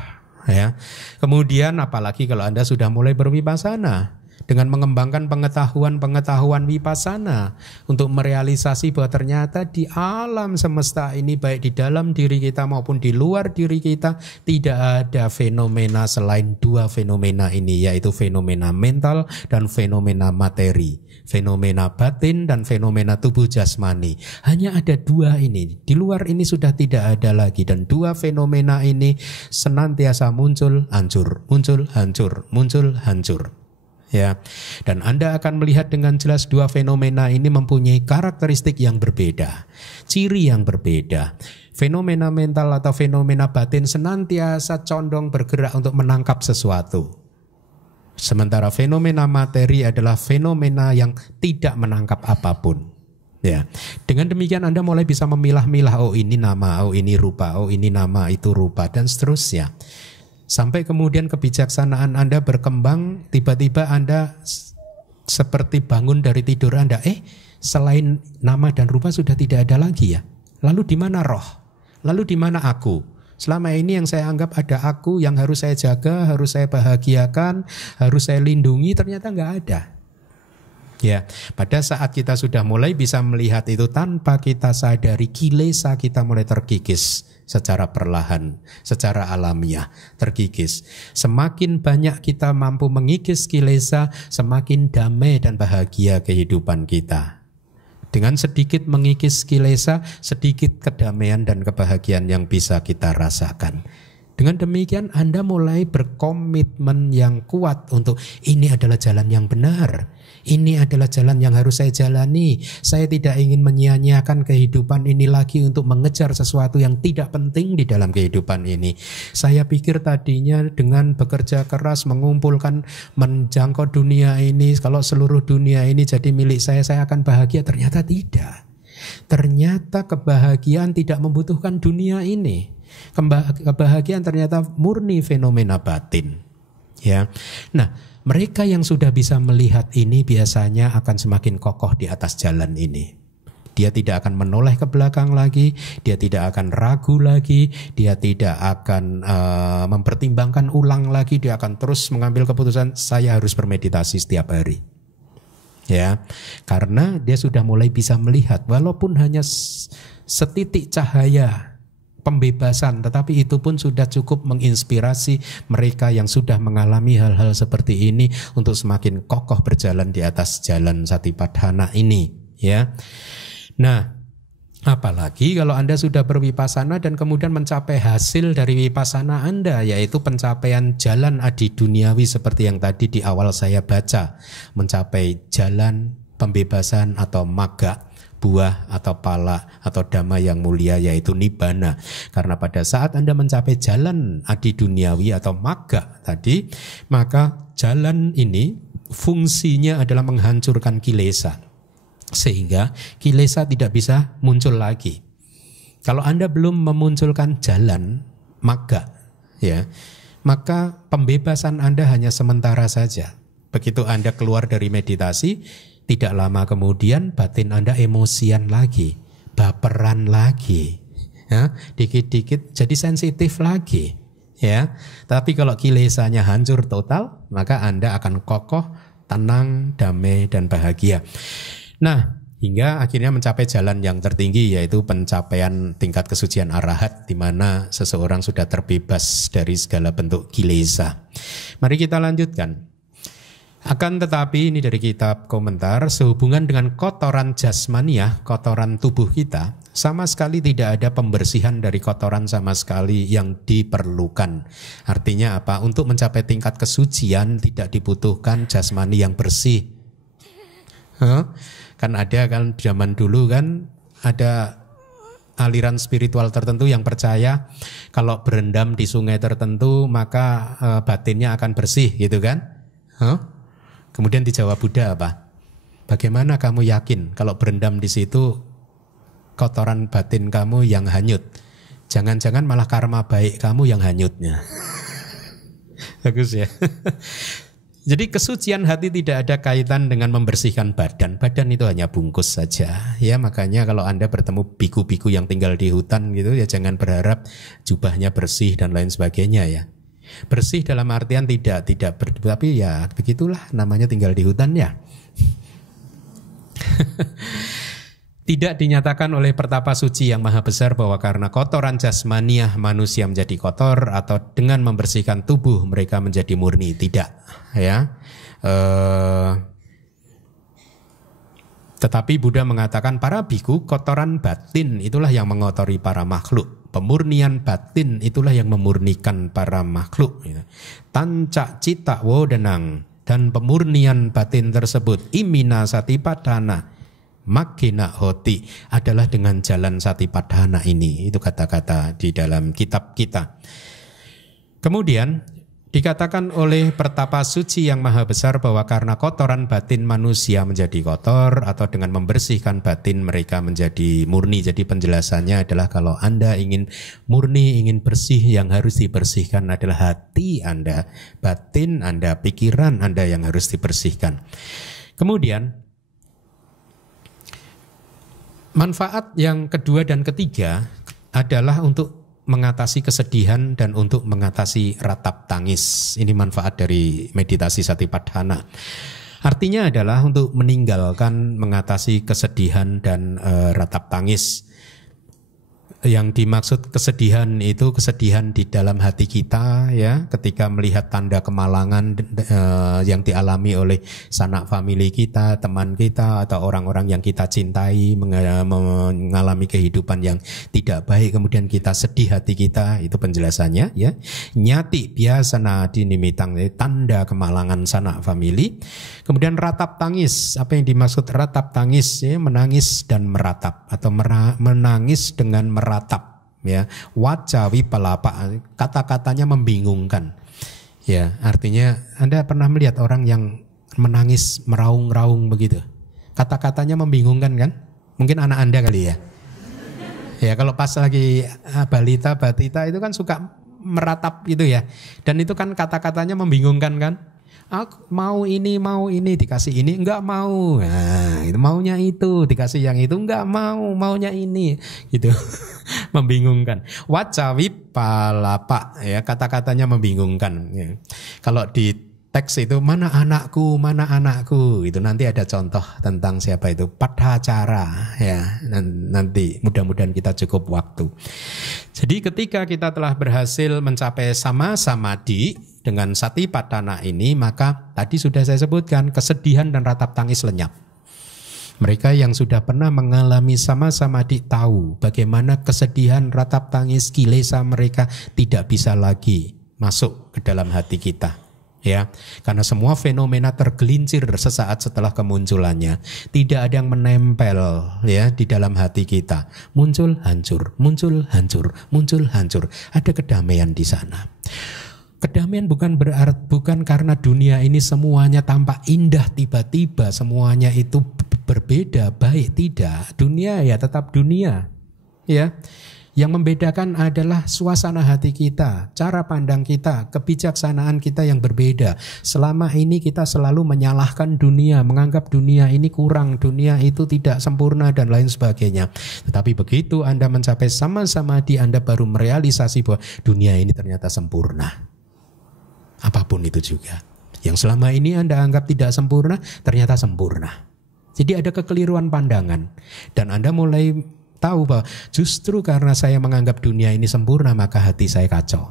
Ya. Kemudian apalagi kalau Anda sudah mulai berwipasana, dengan mengembangkan pengetahuan vipassana untuk merealisasi bahwa ternyata di alam semesta ini, baik di dalam diri kita maupun di luar diri kita, tidak ada fenomena selain dua fenomena ini, yaitu fenomena mental dan fenomena materi, fenomena batin dan fenomena tubuh jasmani. Hanya ada dua ini, di luar ini sudah tidak ada lagi, dan dua fenomena ini senantiasa muncul, hancur, muncul, hancur, muncul, hancur. Ya, dan Anda akan melihat dengan jelas dua fenomena ini mempunyai karakteristik yang berbeda, ciri yang berbeda. Fenomena mental atau fenomena batin senantiasa condong bergerak untuk menangkap sesuatu. Sementara fenomena materi adalah fenomena yang tidak menangkap apapun. Ya, dengan demikian Anda mulai bisa memilah-milah, oh ini nama, oh ini rupa, oh ini nama, itu rupa, dan seterusnya. Sampai kemudian kebijaksanaan Anda berkembang, tiba-tiba Anda seperti bangun dari tidur Anda, selain nama dan rupa sudah tidak ada lagi ya. Lalu di mana roh? Lalu di mana aku? Selama ini yang saya anggap ada aku yang harus saya jaga, harus saya bahagiakan, harus saya lindungi, ternyata nggak ada. Ya, pada saat kita sudah mulai bisa melihat itu tanpa kita sadari, kilesa kita mulai terkikis secara perlahan, secara alamiah, terkikis. Semakin banyak kita mampu mengikis kilesa, semakin damai dan bahagia kehidupan kita. Dengan sedikit mengikis kilesa, sedikit kedamaian dan kebahagiaan yang bisa kita rasakan. Dengan demikian Anda mulai berkomitmen yang kuat untuk ini adalah jalan yang benar. Ini adalah jalan yang harus saya jalani. Saya tidak ingin menyia-nyiakan kehidupan ini lagi untuk mengejar sesuatu yang tidak penting di dalam kehidupan ini. Saya pikir tadinya dengan bekerja keras mengumpulkan, menjangkau dunia ini, kalau seluruh dunia ini jadi milik saya akan bahagia. Ternyata tidak. Ternyata kebahagiaan tidak membutuhkan dunia ini. Kebahagiaan ternyata murni fenomena batin. Ya. Nah, mereka yang sudah bisa melihat ini biasanya akan semakin kokoh di atas jalan ini. Dia tidak akan menoleh ke belakang lagi, dia tidak akan ragu lagi, dia tidak akan mempertimbangkan ulang lagi, dia akan terus mengambil keputusan, saya harus bermeditasi setiap hari. Ya, karena dia sudah mulai bisa melihat walaupun hanya setitik cahaya pembebasan, tetapi itu pun sudah cukup menginspirasi mereka yang sudah mengalami hal-hal seperti ini untuk semakin kokoh berjalan di atas jalan Satipatthana ini, ya. Nah, apalagi kalau Anda sudah berwipasana dan kemudian mencapai hasil dari wipasana Anda, yaitu pencapaian jalan adi duniawi seperti yang tadi di awal saya baca, mencapai jalan pembebasan atau magga, buah atau pala atau dhamma yang mulia, yaitu nibbana. Karena pada saat Anda mencapai jalan adi duniawi atau magga tadi, maka jalan ini fungsinya adalah menghancurkan kilesa, sehingga kilesa tidak bisa muncul lagi. Kalau Anda belum memunculkan jalan magga, ya, maka pembebasan Anda hanya sementara saja. Begitu Anda keluar dari meditasi, tidak lama kemudian batin Anda emosian lagi, baperan lagi, ya, dikit-dikit jadi sensitif lagi, ya. Tapi kalau kilesanya hancur total, maka Anda akan kokoh, tenang, damai dan bahagia. Nah, hingga akhirnya mencapai jalan yang tertinggi, yaitu pencapaian tingkat kesucian arahat, di mana seseorang sudah terbebas dari segala bentuk kilesa. Mari kita lanjutkan. Akan tetapi ini dari kitab komentar, sehubungan dengan kotoran jasmaniah, kotoran tubuh kita, sama sekali tidak ada pembersihan dari kotoran sama sekali yang diperlukan. Artinya apa? Untuk mencapai tingkat kesucian tidak dibutuhkan jasmani yang bersih. Kan ada kan zaman dulu kan ada aliran spiritual tertentu yang percaya kalau berendam di sungai tertentu maka batinnya akan bersih gitu kan? Kemudian dijawab Buddha apa? Bagaimana kamu yakin kalau berendam di situ kotoran batin kamu yang hanyut? Jangan-jangan malah karma baik kamu yang hanyutnya. Bagus ya. Jadi kesucian hati tidak ada kaitan dengan membersihkan badan. Badan itu hanya bungkus saja. Ya makanya kalau Anda bertemu biku-biku yang tinggal di hutan gitu ya jangan berharap jubahnya bersih dan lain sebagainya ya. Bersih dalam artian tidak tapi ya begitulah namanya tinggal di hutan ya. Tidak dinyatakan oleh pertapa suci yang maha besar bahwa karena kotoran jasmaniah manusia menjadi kotor atau dengan membersihkan tubuh mereka menjadi murni. Tidak ya. Tetapi Buddha mengatakan para biku kotoran batin itulah yang mengotori para makhluk. Pemurnian batin itulah yang memurnikan para makhluk. Tanca cita wodenang, dan pemurnian batin tersebut imina satipadhana makina hoti adalah dengan jalan satipadhana ini. Itu kata-kata di dalam kitab kita. Kemudian dikatakan oleh pertapa suci yang maha besar bahwa karena kotoran batin manusia menjadi kotor atau dengan membersihkan batin mereka menjadi murni. Jadi penjelasannya adalah kalau Anda ingin murni, ingin bersih, yang harus dibersihkan adalah hati Anda, batin Anda, pikiran Anda yang harus dibersihkan. Kemudian manfaat yang kedua dan ketiga adalah untuk mengatasi kesedihan dan untuk mengatasi ratap tangis. Ini manfaat dari meditasi Satipadhana. Artinya adalah untuk meninggalkan mengatasi kesedihan dan ratap tangis. Yang dimaksud kesedihan itu kesedihan di dalam hati kita ya, ketika melihat tanda kemalangan yang dialami oleh sanak famili kita, teman kita atau orang-orang yang kita cintai mengalami kehidupan yang tidak baik, kemudian kita sedih hati kita, itu penjelasannya ya. Nyati biasana dinimitang, tanda kemalangan sanak famili. Kemudian ratap tangis, apa yang dimaksud ratap tangis ya, menangis dan meratap atau menangis dengan meratap ya. Waca wipalapa, kata-katanya membingungkan ya. Artinya Anda pernah melihat orang yang menangis meraung-raung begitu, kata-katanya membingungkan kan? Mungkin anak Anda kali ya. Ya kalau pas lagi balita batita itu kan suka meratap gitu ya, dan itu kan kata-katanya membingungkan kan. Aku mau ini dikasih ini enggak mau, nah itu maunya itu dikasih yang itu enggak mau, maunya ini gitu. Membingungkan. Waca wipalapa ya, kata-katanya membingungkan ya. Kalau di teks itu mana anakku itu nanti ada contoh tentang siapa itu Padhacara ya, nanti mudah-mudahan kita cukup waktu. Jadi ketika kita telah berhasil mencapai sama samadhi dengan Satipadhana ini, maka tadi sudah saya sebutkan kesedihan dan ratap tangis lenyap. Mereka yang sudah pernah mengalami sama samadhi tahu bagaimana kesedihan, ratap tangis, kilesa mereka tidak bisa lagi masuk ke dalam hati kita. Ya, karena semua fenomena tergelincir sesaat setelah kemunculannya, tidak ada yang menempel ya di dalam hati kita. Muncul hancur, muncul hancur, muncul hancur. Ada kedamaian di sana. Kedamaian bukan karena dunia ini semuanya tampak indah tiba-tiba, semuanya itu berbeda baik, tidak. Dunia ya tetap dunia. Ya. Yang membedakan adalah suasana hati kita, cara pandang kita, kebijaksanaan kita yang berbeda. Selama ini kita selalu menyalahkan dunia, menganggap dunia ini kurang, dunia itu tidak sempurna dan lain sebagainya. Tetapi begitu Anda mencapai sama samadhi, Anda baru merealisasi bahwa dunia ini ternyata sempurna. Apapun itu juga. Yang selama ini Anda anggap tidak sempurna, ternyata sempurna. Jadi ada kekeliruan pandangan. Dan Anda mulai tahu bahwa justru karena saya menganggap dunia ini sempurna, maka hati saya kacau.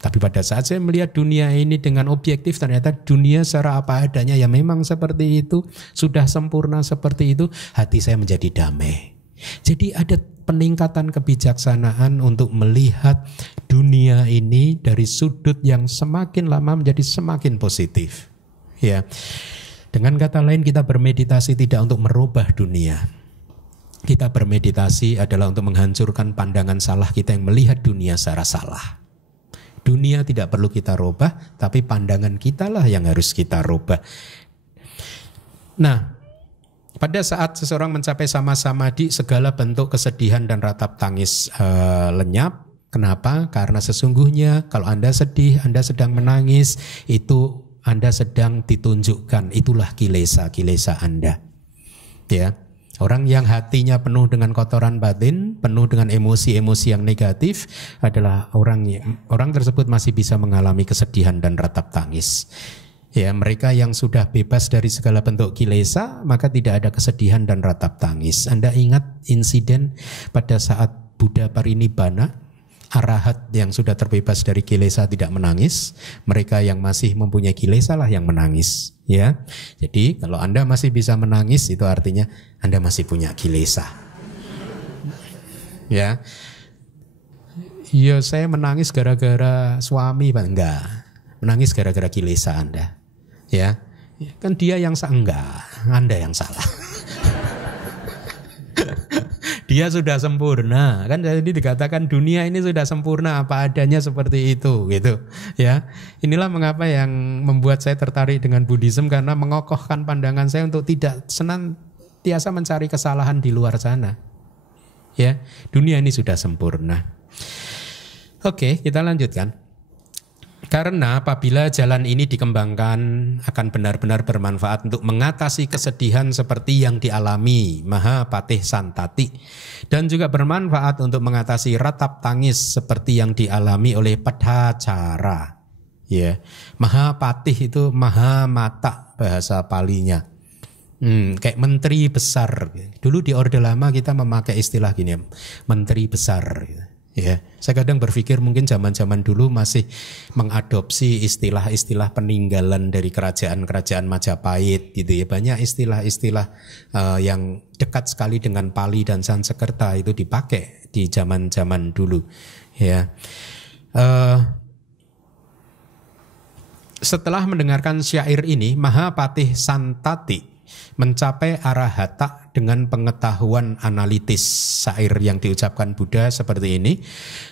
Tapi pada saat saya melihat dunia ini dengan objektif, ternyata dunia secara apa adanya ya memang seperti itu, sudah sempurna seperti itu, hati saya menjadi damai. Jadi ada peningkatan kebijaksanaan untuk melihat dunia ini dari sudut yang semakin lama menjadi semakin positif. Ya. Dengan kata lain, kita bermeditasi tidak untuk merubah dunia. Kita bermeditasi adalah untuk menghancurkan pandangan salah kita yang melihat dunia secara salah. Dunia tidak perlu kita rubah, tapi pandangan kita lah yang harus kita rubah. Nah, pada saat seseorang mencapai sama-samadhi, segala bentuk kesedihan dan ratap tangis lenyap. Kenapa? Karena sesungguhnya kalau Anda sedih, Anda sedang menangis, itu Anda sedang ditunjukkan, itulah kilesa Anda. Ya. Orang yang hatinya penuh dengan kotoran batin, penuh dengan emosi-emosi yang negatif adalah orang tersebut masih bisa mengalami kesedihan dan ratap tangis. Ya, mereka yang sudah bebas dari segala bentuk kilesa, maka tidak ada kesedihan dan ratap tangis. Anda ingat insiden pada saat Buddha Parinibbana? Arahat yang sudah terbebas dari kilesa tidak menangis, mereka yang masih mempunyai kilesa lah yang menangis, ya. Jadi kalau Anda masih bisa menangis, itu artinya Anda masih punya kilesa. Ya. Ya, saya menangis gara-gara suami, Pak. Enggak. Menangis gara-gara kilesa Anda. Ya. Kan dia yang enggak, Anda yang salah. Dia sudah sempurna, kan jadi dikatakan dunia ini sudah sempurna apa adanya seperti itu, gitu. Ya, inilah mengapa yang membuat saya tertarik dengan Buddhism, karena mengokohkan pandangan saya untuk tidak senantiasa mencari kesalahan di luar sana. Ya, dunia ini sudah sempurna. Oke, kita lanjutkan. Karena apabila jalan ini dikembangkan akan benar-benar bermanfaat untuk mengatasi kesedihan seperti yang dialami Mahapatih Santati, dan juga bermanfaat untuk mengatasi ratap tangis seperti yang dialami oleh Padhacara. Ya, Mahapatih itu Mahamata bahasa Palinya. Kayak menteri besar. Dulu di Orde Lama kita memakai istilah gini, menteri besar. Ya, saya kadang berpikir mungkin zaman-zaman dulu masih mengadopsi istilah-istilah peninggalan dari kerajaan-kerajaan Majapahit gitu ya. Banyak istilah-istilah yang dekat sekali dengan Pali dan Sansekerta itu dipakai di zaman-zaman dulu. Ya. Setelah mendengarkan syair ini, Mahapatih Santati mencapai arahata dengan pengetahuan analitis. Syair yang diucapkan Buddha seperti ini: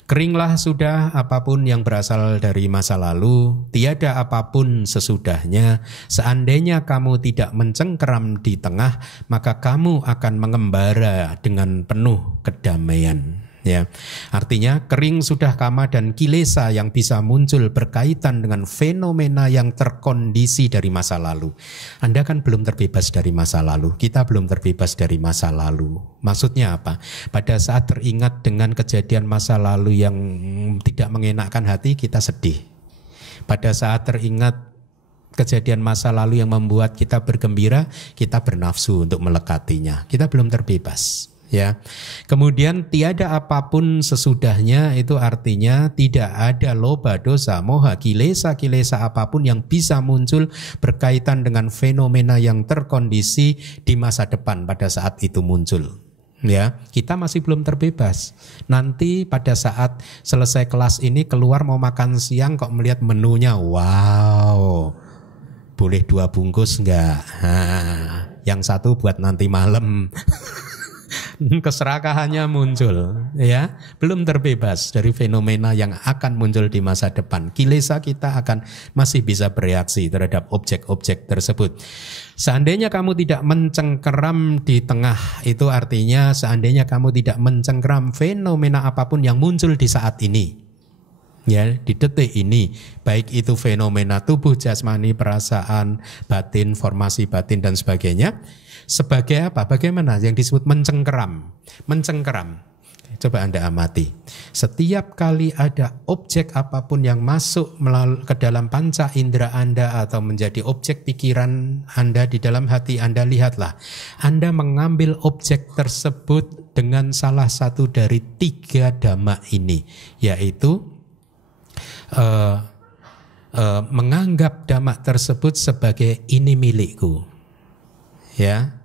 keringlah sudah apapun yang berasal dari masa lalu, tiada apapun sesudahnya. Seandainya kamu tidak mencengkeram di tengah, maka kamu akan mengembara dengan penuh kedamaian. Ya, artinya kering sudah kama dan kilesa yang bisa muncul berkaitan dengan fenomena yang terkondisi dari masa lalu. Anda kan belum terbebas dari masa lalu, kita belum terbebas dari masa lalu. Maksudnya apa? Pada saat teringat dengan kejadian masa lalu yang tidak mengenakkan hati, kita sedih. Pada saat teringat kejadian masa lalu yang membuat kita bergembira, kita bernafsu untuk melekatinya. Kita belum terbebas. Ya, kemudian tiada apapun sesudahnya, itu artinya tidak ada loba, dosa, moha, kilesa apapun yang bisa muncul berkaitan dengan fenomena yang terkondisi di masa depan pada saat itu muncul. Ya, kita masih belum terbebas. Nanti pada saat selesai kelas ini keluar mau makan siang kok melihat menunya, wow, boleh 2 bungkus enggak? Yang satu buat nanti malam. Keserakahannya muncul, ya, belum terbebas dari fenomena yang akan muncul di masa depan. Kilesa kita akan masih bisa bereaksi terhadap objek-objek tersebut. Seandainya kamu tidak mencengkeram di tengah, itu artinya seandainya kamu tidak mencengkeram fenomena apapun yang muncul di saat ini, ya, di detik ini, baik itu fenomena tubuh, jasmani, perasaan, batin, formasi batin dan sebagainya. Sebagai apa? Bagaimana yang disebut mencengkeram? Mencengkeram. Coba Anda amati. Setiap kali ada objek apapun yang masuk ke dalam panca indera Anda atau menjadi objek pikiran Anda di dalam hati Anda, lihatlah. Anda mengambil objek tersebut dengan salah satu dari 3 dhamma ini, yaitu menganggap dhamma tersebut sebagai ini milikku, ya,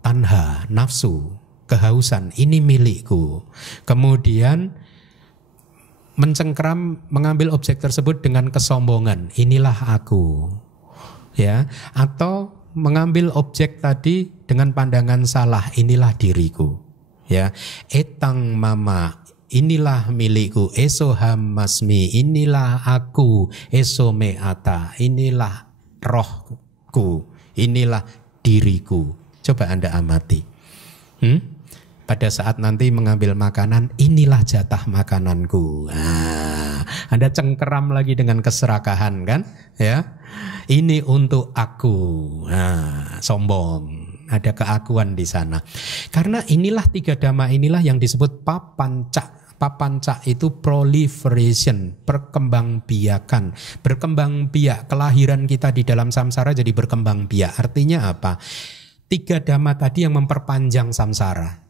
tanha, nafsu, kehausan, ini milikku. Kemudian mencengkeram, mengambil objek tersebut dengan kesombongan, inilah aku, ya, atau mengambil objek tadi dengan pandangan salah, inilah diriku, ya, etang mama, inilah milikku, esoham masmi, inilah aku, esome ata, inilah rohku, inilah diriku. Coba Anda amati. Pada saat nanti mengambil makanan, inilah jatah makananku. Anda cengkeram lagi dengan keserakahan kan? Ya, ini untuk aku. Sombong. Ada keakuan di sana. Karena inilah tiga dhamma inilah yang disebut papanca. Papanca itu proliferation, berkembang biakan. Berkembang biak, kelahiran kita di dalam samsara jadi berkembang biak. Artinya apa? Tiga dhamma tadi yang memperpanjang samsara,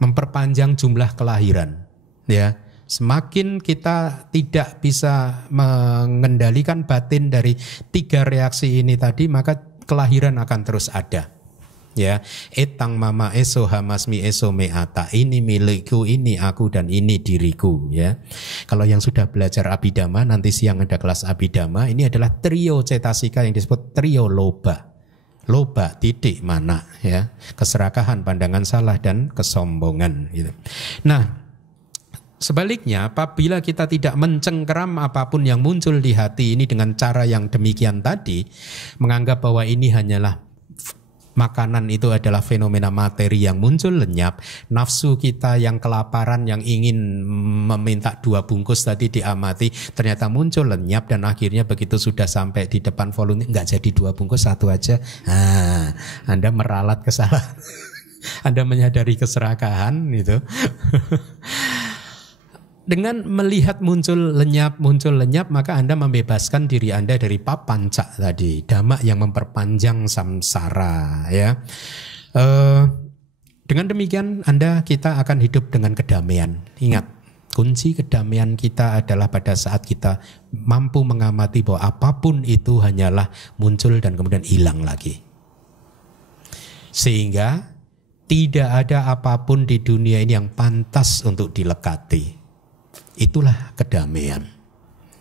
memperpanjang jumlah kelahiran. Ya, semakin kita tidak bisa mengendalikan batin dari tiga reaksi ini tadi, maka kelahiran akan terus ada. Ya, etang mama eso hamasmi eso meata, ini milikku, ini aku, dan ini diriku. Ya, kalau yang sudah belajar abhidhamma, nanti siang ada kelas abhidhamma. Ini adalah trio cetasika yang disebut trio loba. Loba, titik, mana, ya, keserakahan, pandangan salah, dan kesombongan. Gitu. Nah, sebaliknya, apabila kita tidak mencengkeram apapun yang muncul di hati ini dengan cara yang demikian tadi, menganggap bahwa ini hanyalah makanan, itu adalah fenomena materi yang muncul lenyap, nafsu kita yang kelaparan, yang ingin meminta 2 bungkus tadi diamati, ternyata muncul lenyap, dan akhirnya begitu sudah sampai di depan volume, nggak jadi 2 bungkus, 1 aja. Anda meralat kesalahan. Anda menyadari keserakahan itu. Dengan melihat muncul lenyap, maka Anda membebaskan diri Anda dari papanca tadi, dhamma yang memperpanjang samsara. Ya, dengan demikian kita akan hidup dengan kedamaian. Ingat, kunci kedamaian kita adalah pada saat kita mampu mengamati bahwa apapun itu hanyalah muncul dan kemudian hilang lagi. Sehingga tidak ada apapun di dunia ini yang pantas untuk dilekati. Itulah kedamaian.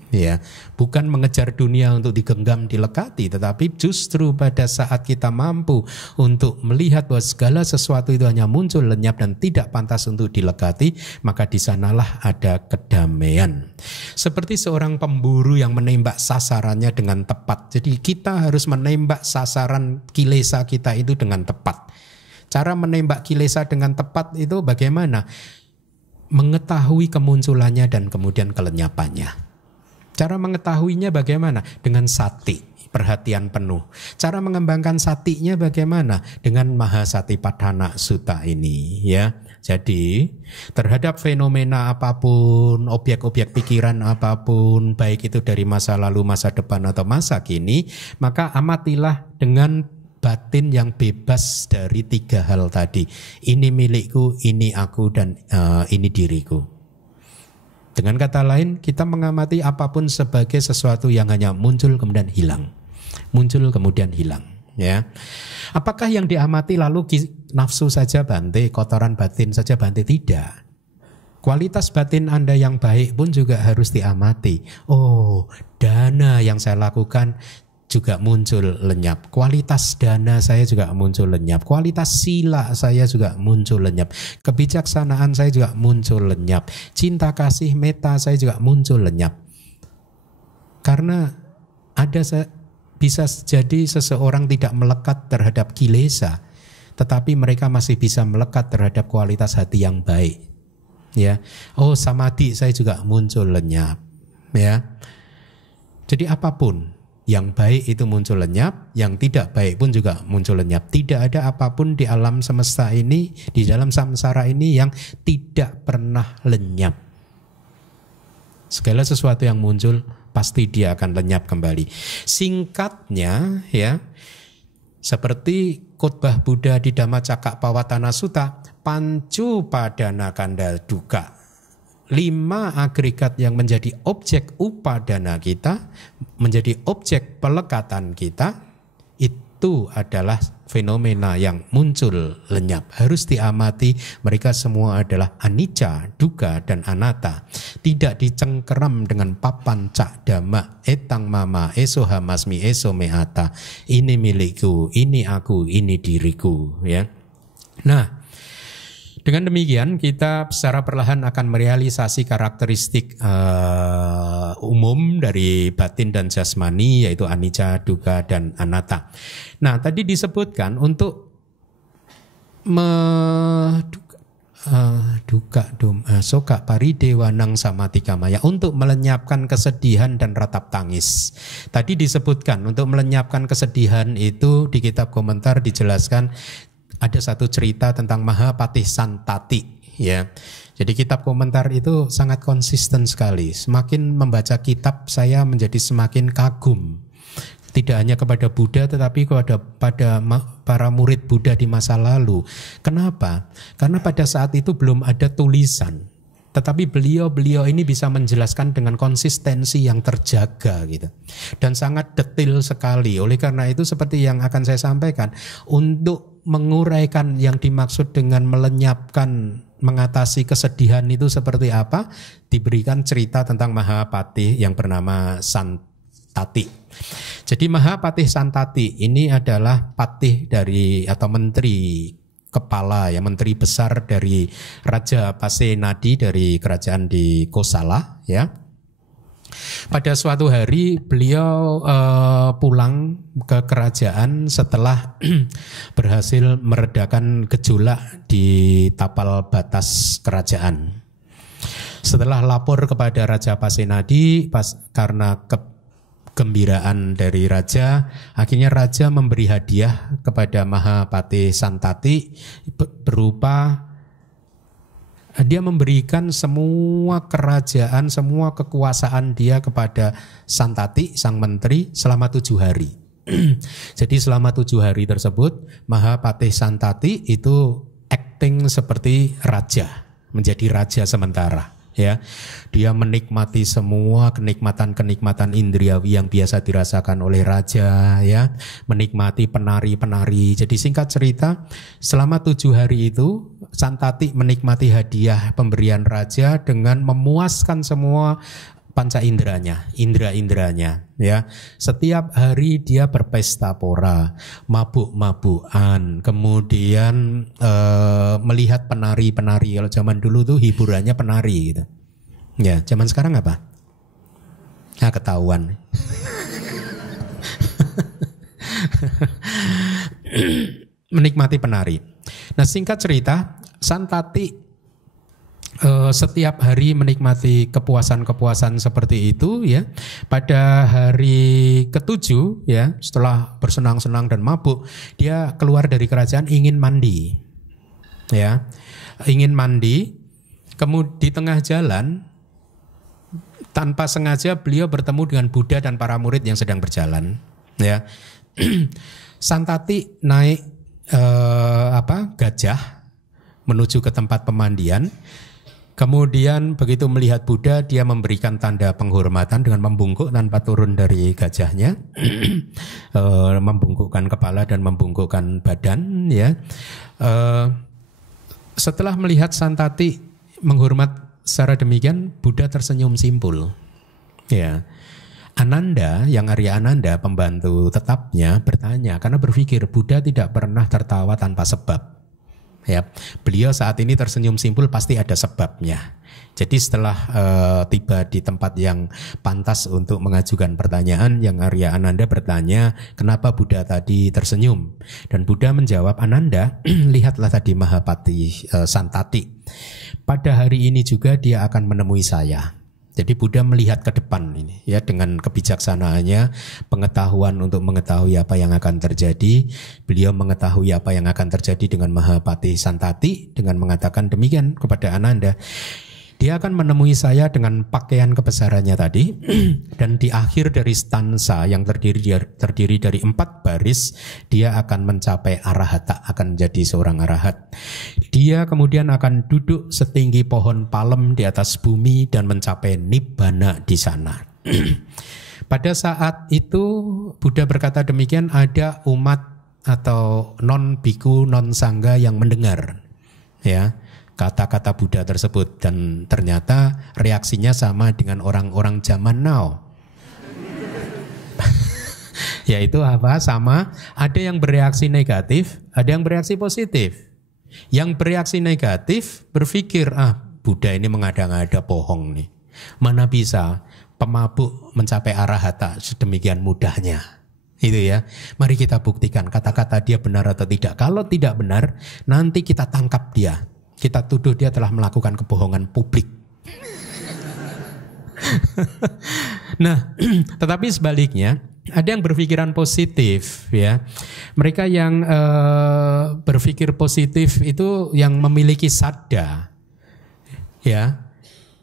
Ya, bukan mengejar dunia untuk digenggam, dilekati, tetapi justru pada saat kita mampu untuk melihat bahwa segala sesuatu itu hanya muncul, lenyap, dan tidak pantas untuk dilekati, maka di sanalah ada kedamaian. Seperti seorang pemburu yang menembak sasarannya dengan tepat. Jadi kita harus menembak sasaran kilesa kita itu dengan tepat. Cara menembak kilesa dengan tepat itu bagaimana? Mengetahui kemunculannya dan kemudian kelenyapannya. Cara mengetahuinya bagaimana? Dengan sati, perhatian penuh. Cara mengembangkan satinya bagaimana? Dengan Mahasatipattana Sutta ini, ya. Jadi terhadap fenomena apapun, objek-objek pikiran apapun, baik itu dari masa lalu, masa depan, atau masa kini, maka amatilah dengan batin yang bebas dari 3 hal tadi. Ini milikku, ini aku, dan ini diriku. Dengan kata lain, kita mengamati apapun sebagai sesuatu yang hanya muncul kemudian hilang, muncul kemudian hilang. Ya, apakah yang diamati lalu nafsu saja Bante, kotoran batin saja Bante? Tidak. Kualitas batin Anda yang baik pun juga harus diamati. Oh, dana yang saya lakukan juga muncul lenyap. Kualitas dana saya juga muncul lenyap. Kualitas sila saya juga muncul lenyap. Kebijaksanaan saya juga muncul lenyap. Cinta kasih meta saya juga muncul lenyap. Karena bisa jadi seseorang tidak melekat terhadap kilesa, tetapi mereka masih bisa melekat terhadap kualitas hati yang baik. Ya, oh, samadhi saya juga muncul lenyap. Ya, jadi apapun yang baik itu muncul lenyap, yang tidak baik pun juga muncul lenyap. Tidak ada apapun di alam semesta ini, di dalam samsara ini yang tidak pernah lenyap. Segala sesuatu yang muncul pasti dia akan lenyap kembali. Singkatnya, ya, seperti khotbah Buddha di Dhammacakkappavattana Sutta, pancu padana kanda duka. 5 agregat yang menjadi objek upadana kita, menjadi objek pelekatan kita, itu adalah fenomena yang muncul lenyap. Harus diamati, mereka semua adalah anicca, dukkha, dan anatta. Tidak dicengkeram dengan papan cak dhamma, etang mama, eso hamasmi, eso meata. Ini milikku, ini aku, ini diriku. Ya. Nah, dengan demikian kita secara perlahan akan merealisasi karakteristik umum dari batin dan jasmani, yaitu anicca, dukkha, dan anatta. Nah, tadi disebutkan untuk soka paridewanang samatikamaya, untuk melenyapkan kesedihan dan ratap tangis. Tadi disebutkan untuk melenyapkan kesedihan itu di kitab komentar dijelaskan ada satu cerita tentang Mahapatih Santati, ya. Jadi kitab komentar itu sangat konsisten sekali. Semakin membaca kitab saya menjadi semakin kagum. Tidak hanya kepada Buddha tetapi pada para murid Buddha di masa lalu. Kenapa? Karena pada saat itu belum ada tulisan. Tetapi beliau ini bisa menjelaskan dengan konsistensi yang terjaga gitu. Dan sangat detail sekali. Oleh karena itu seperti yang akan saya sampaikan, untuk menguraikan yang dimaksud dengan melenyapkan, mengatasi kesedihan itu seperti apa, diberikan cerita tentang Mahapatih yang bernama Santati. Jadi Mahapatih Santati ini adalah patih dari atau menteri kepala, ya, menteri besar dari Raja Pasenadi dari kerajaan di Kosala, ya. Pada suatu hari beliau pulang ke kerajaan setelah berhasil meredakan gejolak di tapal batas kerajaan. Setelah lapor kepada Raja Pasenadi karena kegembiraan dari raja, akhirnya raja memberi hadiah kepada Mahapatih Santati berupa dia memberikan semua kerajaan, semua kekuasaan dia kepada Santati, sang menteri, selama 7 hari. Jadi selama 7 hari tersebut Mahapatih Santati itu acting seperti raja, menjadi raja sementara. Ya, dia menikmati semua kenikmatan-kenikmatan indriawi yang biasa dirasakan oleh raja, ya, menikmati penari-penari. Jadi singkat cerita, selama 7 hari itu Santati menikmati hadiah pemberian raja dengan memuaskan semua panca inderanya, indera-inderanya, ya. Setiap hari dia berpesta pora, mabuk-mabukan, kemudian melihat penari-penari. Kalau zaman dulu tuh hiburannya penari gitu. Ya, zaman sekarang apa? Nah, ketahuan. Menikmati penari. Nah, singkat cerita, Santati setiap hari menikmati kepuasan-kepuasan seperti itu, ya. Pada hari ke-7, ya, setelah bersenang-senang dan mabuk, dia keluar dari kerajaan ingin mandi. Ya. Ingin mandi. Kemudian di tengah jalan tanpa sengaja beliau bertemu dengan Buddha dan para murid yang sedang berjalan, ya. Santati naik gajah menuju ke tempat pemandian. Kemudian begitu melihat Buddha, dia memberikan tanda penghormatan dengan membungkuk tanpa turun dari gajahnya, membungkukkan kepala dan membungkukkan badan, ya. Setelah melihat Santati menghormat secara demikian, Buddha tersenyum simpul, ya. Ananda, yang Arya Ananda, pembantu tetapnya, bertanya karena berpikir Buddha tidak pernah tertawa tanpa sebab. Ya, beliau saat ini tersenyum simpul pasti ada sebabnya. Jadi setelah tiba di tempat yang pantas untuk mengajukan pertanyaan, yang Arya Ananda bertanya, kenapa Buddha tadi tersenyum? Dan Buddha menjawab, Ananda, lihatlah tadi Mahapatih Santati. Pada hari ini juga dia akan menemui saya. Jadi Buddha melihat ke depan ini, ya, dengan kebijaksanaannya, pengetahuan untuk mengetahui apa yang akan terjadi. Beliau mengetahui apa yang akan terjadi dengan Mahapatih Santati dengan mengatakan demikian kepada Ananda. Dia akan menemui saya dengan pakaian kebesarannya tadi dan di akhir dari stanza yang terdiri dari 4 baris, dia akan mencapai arahata, akan jadi seorang arahat. Dia kemudian akan duduk setinggi pohon palem di atas bumi dan mencapai nibbana di sana. Pada saat itu Buddha berkata demikian, ada umat atau non biku, non sangga yang mendengar ya kata-kata Buddha tersebut, dan ternyata reaksinya sama dengan orang-orang zaman now. Yaitu apa? Sama, ada yang bereaksi negatif, ada yang bereaksi positif. Yang bereaksi negatif berpikir, Buddha ini mengada-ngada, bohong nih. Mana bisa pemabuk mencapai arahata sedemikian mudahnya. Itu ya. Mari kita buktikan kata-kata dia benar atau tidak. Kalau tidak benar, nanti kita tangkap dia. Kita tuduh dia telah melakukan kebohongan publik. Nah, tetapi sebaliknya ada yang berpikiran positif ya. Mereka yang berpikir positif itu yang memiliki sadda ya.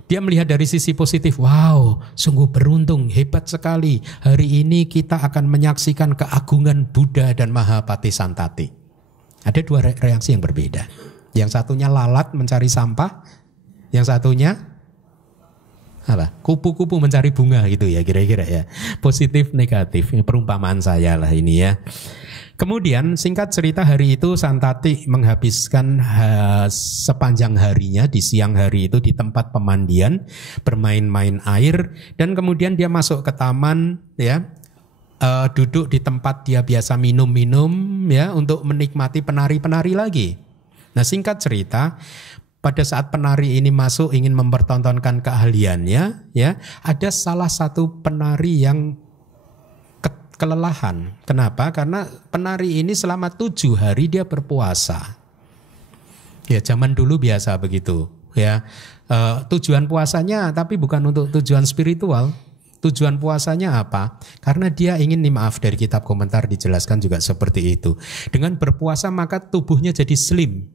Dia melihat dari sisi positif, wow, sungguh beruntung, hebat sekali. Hari ini kita akan menyaksikan keagungan Buddha dan Mahapatisantati. Ada 2 reaksi yang berbeda. Yang satunya lalat mencari sampah, yang satunya apa? Kupu-kupu mencari bunga gitu ya, kira-kira ya. Positif negatif, ini perumpamaan saya lah ini ya. Kemudian singkat cerita, hari itu Santati menghabiskan sepanjang harinya di siang hari itu di tempat pemandian, bermain-main air, dan kemudian dia masuk ke taman ya, duduk di tempat dia biasa minum-minum ya, untuk menikmati penari-penari lagi. Nah, singkat cerita, pada saat penari ini masuk ingin mempertontonkan keahliannya ya, ada salah satu penari yang kelelahan. Kenapa? Karena penari ini selama 7 hari dia berpuasa. Ya, zaman dulu biasa begitu ya. Tujuan puasanya tapi bukan untuk tujuan spiritual. Tujuan puasanya apa? Karena dia ingin, nih maaf, dari kitab komentar dijelaskan juga seperti itu. Dengan berpuasa maka tubuhnya jadi slim.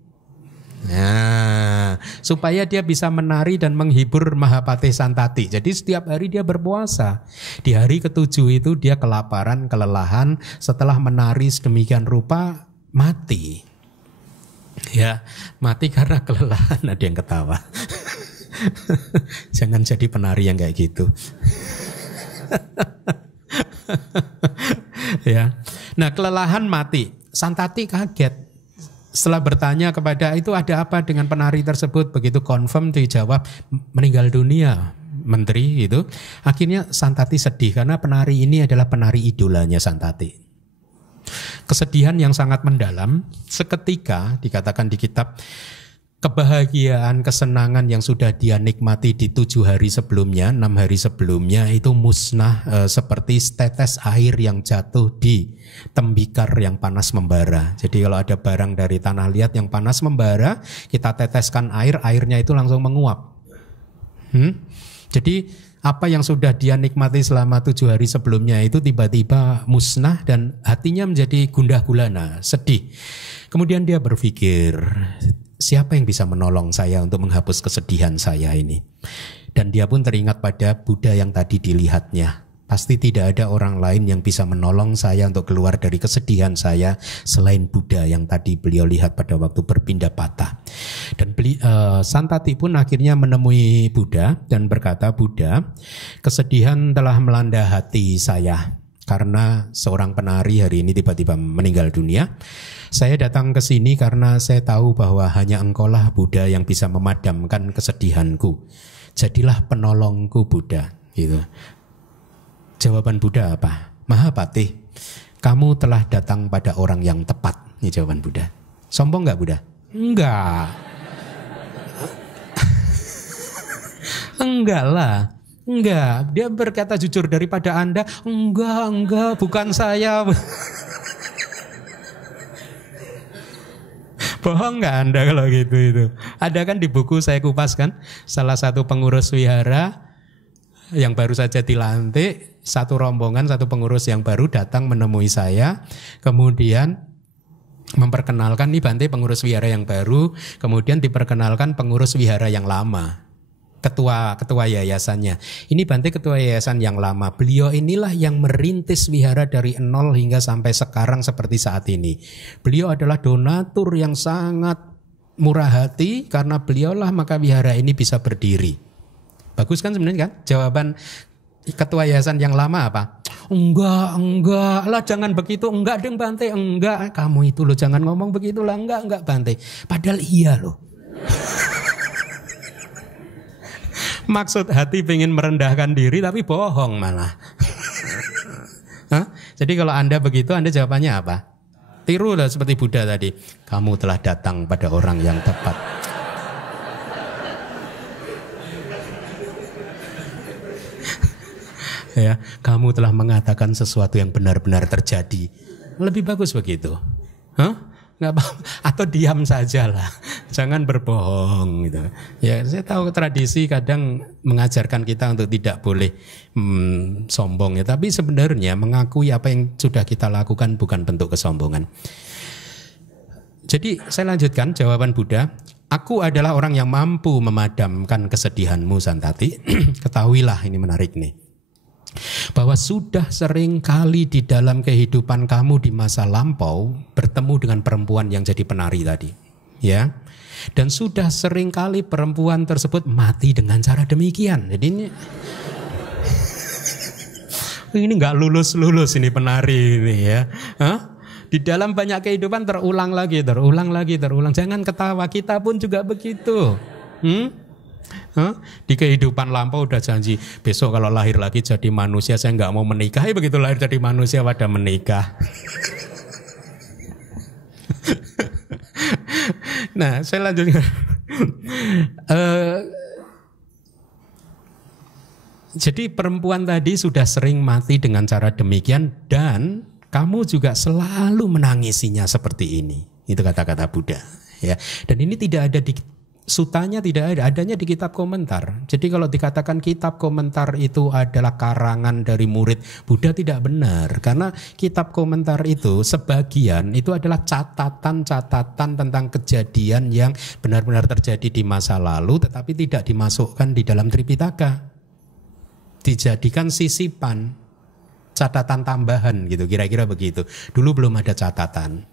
Nah, supaya dia bisa menari dan menghibur Mahapatisantati. Jadi setiap hari dia berpuasa. Di hari ke-7 itu dia kelaparan, kelelahan. Setelah menari sedemikian rupa, mati. Ya, mati karena kelelahan. Ada yang ketawa. Jangan jadi penari yang kayak gitu. Ya. Nah, kelelahan mati. Santati kaget. Setelah bertanya kepada itu ada apa dengan penari tersebut, begitu confirm dijawab meninggal dunia menteri itu. Akhirnya Santati sedih karena penari ini adalah penari idolanya Santati. Kesedihan yang sangat mendalam. Seketika dikatakan di kitab, kebahagiaan, kesenangan yang sudah dia nikmati di 7 hari sebelumnya, 6 hari sebelumnya itu musnah seperti setetes air yang jatuh di tembikar yang panas membara. Jadi kalau ada barang dari tanah liat yang panas membara, kita teteskan air, airnya itu langsung menguap. Jadi apa yang sudah dia nikmati selama 7 hari sebelumnya itu tiba-tiba musnah dan hatinya menjadi gundah gulana, sedih. Kemudian dia berpikir, siapa yang bisa menolong saya untuk menghapus kesedihan saya ini? Dan dia pun teringat pada Buddha yang tadi dilihatnya. Pasti tidak ada orang lain yang bisa menolong saya untuk keluar dari kesedihan saya selain Buddha yang tadi beliau lihat pada waktu berpindah patah. Dan Santati pun akhirnya menemui Buddha dan berkata, Buddha, kesedihan telah melanda hati saya karena seorang penari hari ini tiba-tiba meninggal dunia. Saya datang ke sini karena saya tahu bahwa hanya engkaulah Buddha yang bisa memadamkan kesedihanku. Jadilah penolongku Buddha. Gitu. Jawaban Buddha apa? Mahapati, kamu telah datang pada orang yang tepat. Ini jawaban Buddha. Sombong nggak Buddha? Enggak. Enggak lah. Enggak. Dia berkata jujur, daripada Anda. Enggak, bukan saya. Bohong nggak Anda kalau gitu itu? Ada kan di buku saya kupas kan, salah satu pengurus wihara yang baru saja dilantik, satu rombongan, satu pengurus yang baru datang menemui saya, kemudian memperkenalkan nih Bante pengurus wihara yang baru, kemudian diperkenalkan pengurus wihara yang lama. ketua yayasannya. Ini Bante ketua yayasan yang lama. Beliau inilah yang merintis wihara dari nol hingga sampai sekarang seperti saat ini. Beliau adalah donatur yang sangat murah hati, karena beliaulah maka wihara ini bisa berdiri. Bagus kan sebenarnya kan? Jawaban ketua yayasan yang lama apa? Enggak lah, jangan begitu. Enggak deng Bante, enggak. Kamu itu loh jangan ngomong begitulah. Enggak Bante. Padahal iya loh. Maksud hati pengen merendahkan diri tapi bohong malah. Hah? Jadi kalau Anda begitu, Anda jawabannya apa? Tiru lah seperti Buddha tadi. Kamu telah datang pada orang yang tepat. Ya, kamu telah mengatakan sesuatu yang benar-benar terjadi. Lebih bagus begitu. Hah? Nggak apa, atau diam saja lah, jangan berbohong gitu. Ya, saya tahu tradisi kadang mengajarkan kita untuk tidak boleh sombong ya, tapi sebenarnya mengakui apa yang sudah kita lakukan bukan bentuk kesombongan. Jadi saya lanjutkan jawaban Buddha. Aku adalah orang yang mampu memadamkan kesedihanmu Santati. Ketahuilah, ini menarik nih, bahwa sudah sering kali di dalam kehidupan kamu di masa lampau bertemu dengan perempuan yang jadi penari tadi, ya. Dan sudah sering kali perempuan tersebut mati dengan cara demikian. Jadi ini nggak lulus ini penari ini ya. Hah? Di dalam banyak kehidupan terulang lagi. Jangan ketawa, kita pun juga begitu. Di kehidupan lampau udah janji besok kalau lahir lagi jadi manusia saya nggak mau menikah. Begitu lahir jadi manusia pada menikah. Nah, saya lanjutkan. Jadi perempuan tadi sudah sering mati dengan cara demikian, dan kamu juga selalu menangisinya seperti ini. Itu kata-kata Buddha, ya. Dan ini tidak ada di sutanya, tidak ada, adanya di kitab komentar. Jadi kalau dikatakan kitab komentar itu adalah karangan dari murid Buddha, tidak benar. Karena kitab komentar itu sebagian itu adalah catatan-catatan tentang kejadian yang benar-benar terjadi di masa lalu, tetapi tidak dimasukkan di dalam Tripitaka. Dijadikan sisipan, catatan tambahan gitu, kira-kira begitu. Dulu belum ada catatan,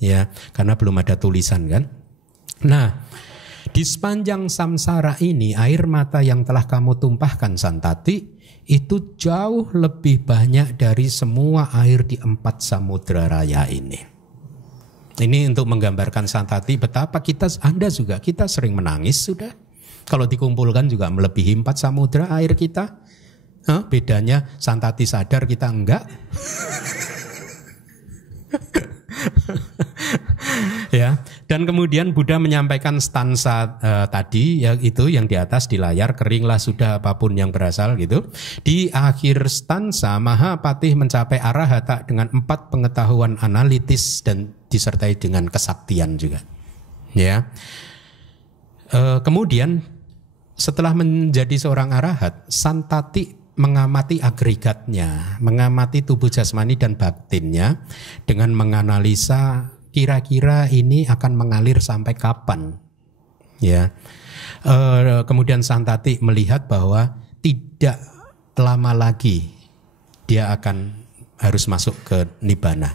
ya, karena belum ada tulisan kan. Nah, di sepanjang samsara ini, air mata yang telah kamu tumpahkan Santati itu jauh lebih banyak dari semua air di 4 samudra raya ini. Ini untuk menggambarkan Santati betapa Anda juga, kita sering menangis sudah. Kalau dikumpulkan juga melebihi 4 samudra air kita. Bedanya Santati sadar, kita enggak. Ya, dan kemudian Buddha menyampaikan stansa tadi, ya, itu yang di atas di layar, keringlah sudah apapun yang berasal gitu. Di akhir stansa Mahapatih mencapai arahata dengan 4 pengetahuan analitis dan disertai dengan kesaktian juga. Ya, kemudian setelah menjadi seorang arahat, Santati mengamati agregatnya, mengamati tubuh jasmani dan batinnya dengan menganalisa kira-kira ini akan mengalir sampai kapan, ya. Kemudian Santati melihat bahwa tidak lama lagi dia akan harus masuk ke nibbana.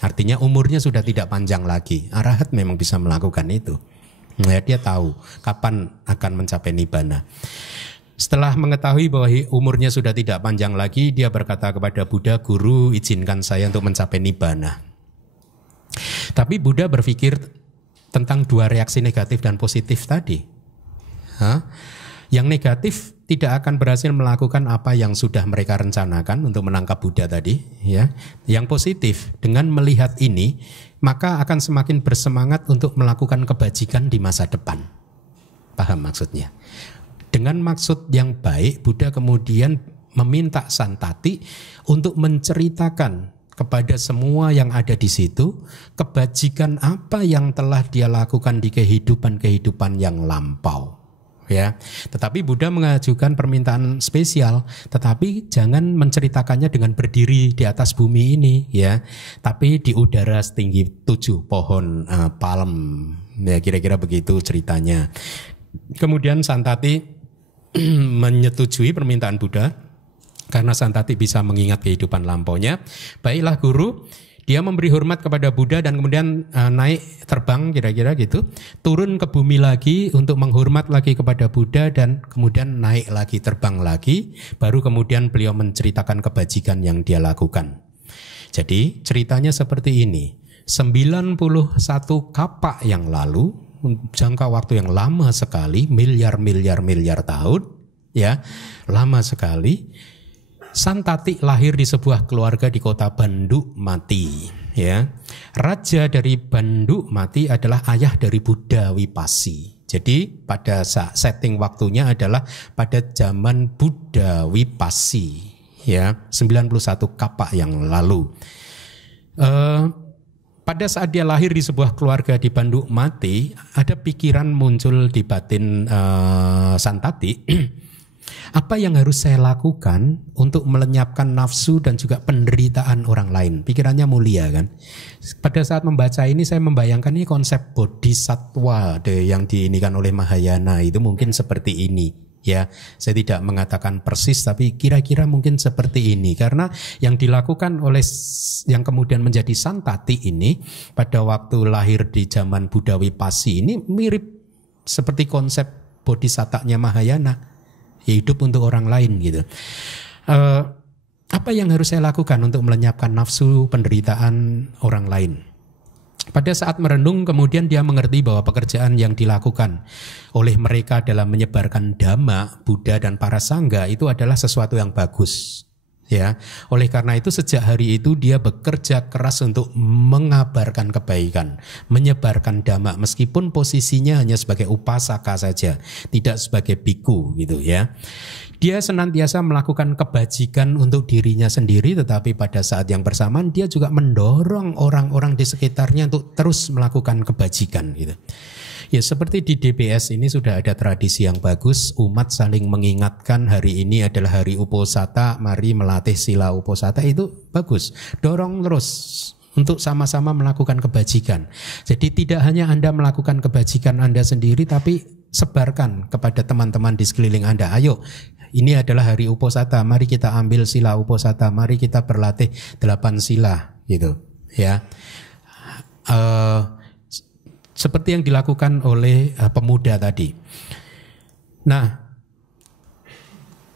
Artinya umurnya sudah tidak panjang lagi. Arahat memang bisa melakukan itu. Ya, dia tahu kapan akan mencapai nibbana. Setelah mengetahui bahwa umurnya sudah tidak panjang lagi, dia berkata kepada Buddha, "Guru, izinkan saya untuk mencapai nibbana." Tapi Buddha berpikir tentang 2 reaksi negatif dan positif tadi. Yang negatif tidak akan berhasil melakukan apa yang sudah mereka rencanakan untuk menangkap Buddha tadi, ya. Yang positif, dengan melihat ini, maka akan semakin bersemangat untuk melakukan kebajikan di masa depan. Paham maksudnya? Dengan maksud yang baik, Buddha kemudian meminta Santati untuk menceritakan kepada semua yang ada di situ kebajikan apa yang telah dia lakukan di kehidupan yang lampau. Ya, tetapi Buddha mengajukan permintaan spesial, tetapi jangan menceritakannya dengan berdiri di atas bumi ini, ya, tapi di udara setinggi 7 pohon palm, ya, kira-kira begitu ceritanya. Kemudian Santati menyetujui permintaan Buddha karena Santati bisa mengingat kehidupan lampaunya. Baiklah guru, dia memberi hormat kepada Buddha dan kemudian naik terbang kira-kira gitu, turun ke bumi lagi untuk menghormat lagi kepada Buddha dan kemudian naik lagi, terbang lagi, baru kemudian beliau menceritakan kebajikan yang dia lakukan. Jadi ceritanya seperti ini, 91 kapak yang lalu, jangka waktu yang lama sekali, miliar tahun, ya, lama sekali. Santati lahir di sebuah keluarga di kota Bandukmati, ya. Raja dari Bandukmati adalah ayah dari Buddha Wipasi. Jadi pada setting waktunya adalah pada zaman Buddha Wipasi, ya, 91 kapak yang lalu. Pada saat dia lahir di sebuah keluarga di Bandukmati, ada pikiran muncul di batin Santati. Apa yang harus saya lakukan untuk melenyapkan nafsu dan juga penderitaan orang lain? Pikirannya mulia kan. Pada saat membaca ini saya membayangkan ini konsep bodhisattva yang diinikan oleh Mahayana itu mungkin seperti ini. Ya, saya tidak mengatakan persis tapi kira-kira mungkin seperti ini. Karena yang dilakukan oleh yang kemudian menjadi Santati ini pada waktu lahir di zaman Buddha Wipasi ini mirip seperti konsep bodhisattva-nya Mahayana. Hidup untuk orang lain gitu. Apa yang harus saya lakukan untuk melenyapkan nafsu penderitaan orang lain? Pada saat merenung kemudian dia mengerti bahwa pekerjaan yang dilakukan oleh mereka dalam menyebarkan Dhamma, Buddha dan para sangga itu adalah sesuatu yang bagus. Ya, oleh karena itu sejak hari itu dia bekerja keras untuk mengabarkan kebaikan, menyebarkan Dhamma meskipun posisinya hanya sebagai upasaka saja, tidak sebagai biku gitu ya. Dia senantiasa melakukan kebajikan untuk dirinya sendiri, tetapi pada saat yang bersamaan dia juga mendorong orang-orang di sekitarnya untuk terus melakukan kebajikan gitu. Ya seperti di DBS ini sudah ada tradisi yang bagus, umat saling mengingatkan hari ini adalah hari Uposatha, mari melatih sila Uposatha, itu bagus. Dorong terus untuk sama-sama melakukan kebajikan. Jadi tidak hanya Anda melakukan kebajikan Anda sendiri, tapi sebarkan kepada teman-teman di sekeliling Anda. Ayo, ini adalah hari Uposatha, mari kita ambil sila Uposatha, mari kita berlatih 8 sila gitu ya. Seperti yang dilakukan oleh pemuda tadi. Nah,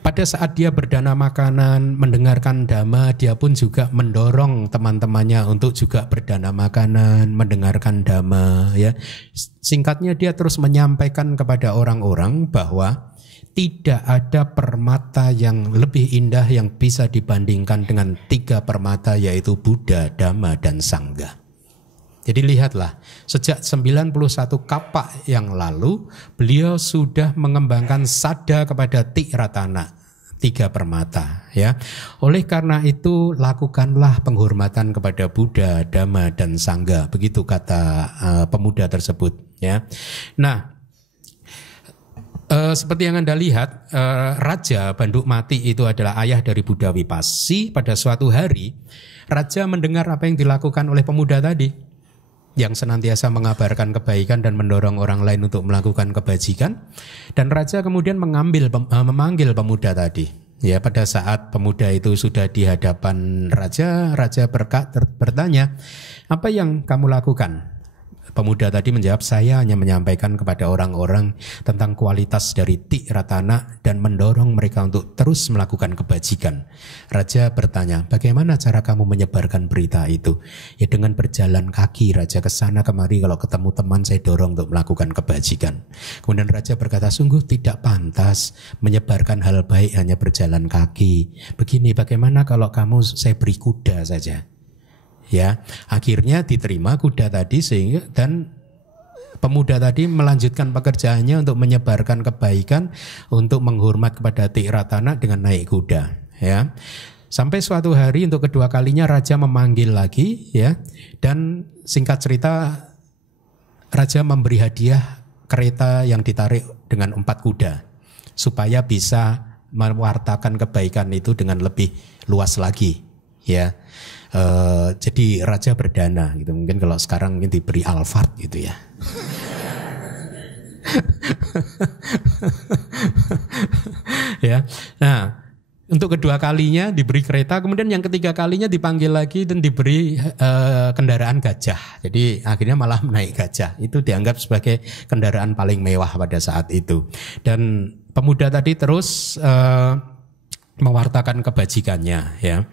pada saat dia berdana makanan, mendengarkan Dhamma, dia pun juga mendorong teman-temannya untuk juga berdana makanan, mendengarkan Dhamma. Ya, singkatnya dia terus menyampaikan kepada orang-orang bahwa tidak ada permata yang lebih indah yang bisa dibandingkan dengan 3 permata, yaitu Buddha, Dhamma, dan Sangha. Jadi lihatlah, sejak 91 kapak yang lalu, beliau sudah mengembangkan sada kepada Tiratana, 3 permata. Ya. Oleh karena itu, lakukanlah penghormatan kepada Buddha, Dhamma, dan Sangha. Begitu kata pemuda tersebut. Ya. Nah, seperti yang Anda lihat, Raja Bandukmati itu adalah ayah dari Buddha Wipasi. Pada suatu hari, Raja mendengar apa yang dilakukan oleh pemuda tadi, yang senantiasa mengabarkan kebaikan dan mendorong orang lain untuk melakukan kebajikan. Dan Raja kemudian memanggil pemuda tadi. Ya, pada saat pemuda itu sudah di hadapan Raja, Raja bertanya, apa yang kamu lakukan? Pemuda tadi menjawab, saya hanya menyampaikan kepada orang-orang tentang kualitas dari Tiratana dan mendorong mereka untuk terus melakukan kebajikan. Raja bertanya, bagaimana cara kamu menyebarkan berita itu? Ya dengan berjalan kaki, Raja, ke sana kemari, kalau ketemu teman saya dorong untuk melakukan kebajikan. Kemudian Raja berkata, sungguh tidak pantas menyebarkan hal baik hanya berjalan kaki. Begini, bagaimana kalau kamu saya beri kuda saja? Ya, akhirnya diterima kuda tadi sehingga dan pemuda tadi melanjutkan pekerjaannya untuk menyebarkan kebaikan, untuk menghormat kepada Tiratana dengan naik kuda. Ya, sampai suatu hari untuk kedua kalinya Raja memanggil lagi, ya, dan singkat cerita Raja memberi hadiah kereta yang ditarik dengan 4 kuda supaya bisa mewartakan kebaikan itu dengan lebih luas lagi. Ya. Jadi Raja berdana gitu. Mungkin kalau sekarang mungkin diberi Alphard gitu ya. ya. Nah, untuk kedua kalinya diberi kereta, kemudian yang ketiga kalinya dipanggil lagi dan diberi kendaraan gajah. Jadi akhirnya malah naik gajah. Itu dianggap sebagai kendaraan paling mewah pada saat itu. Dan pemuda tadi terus mewartakan kebajikannya, ya.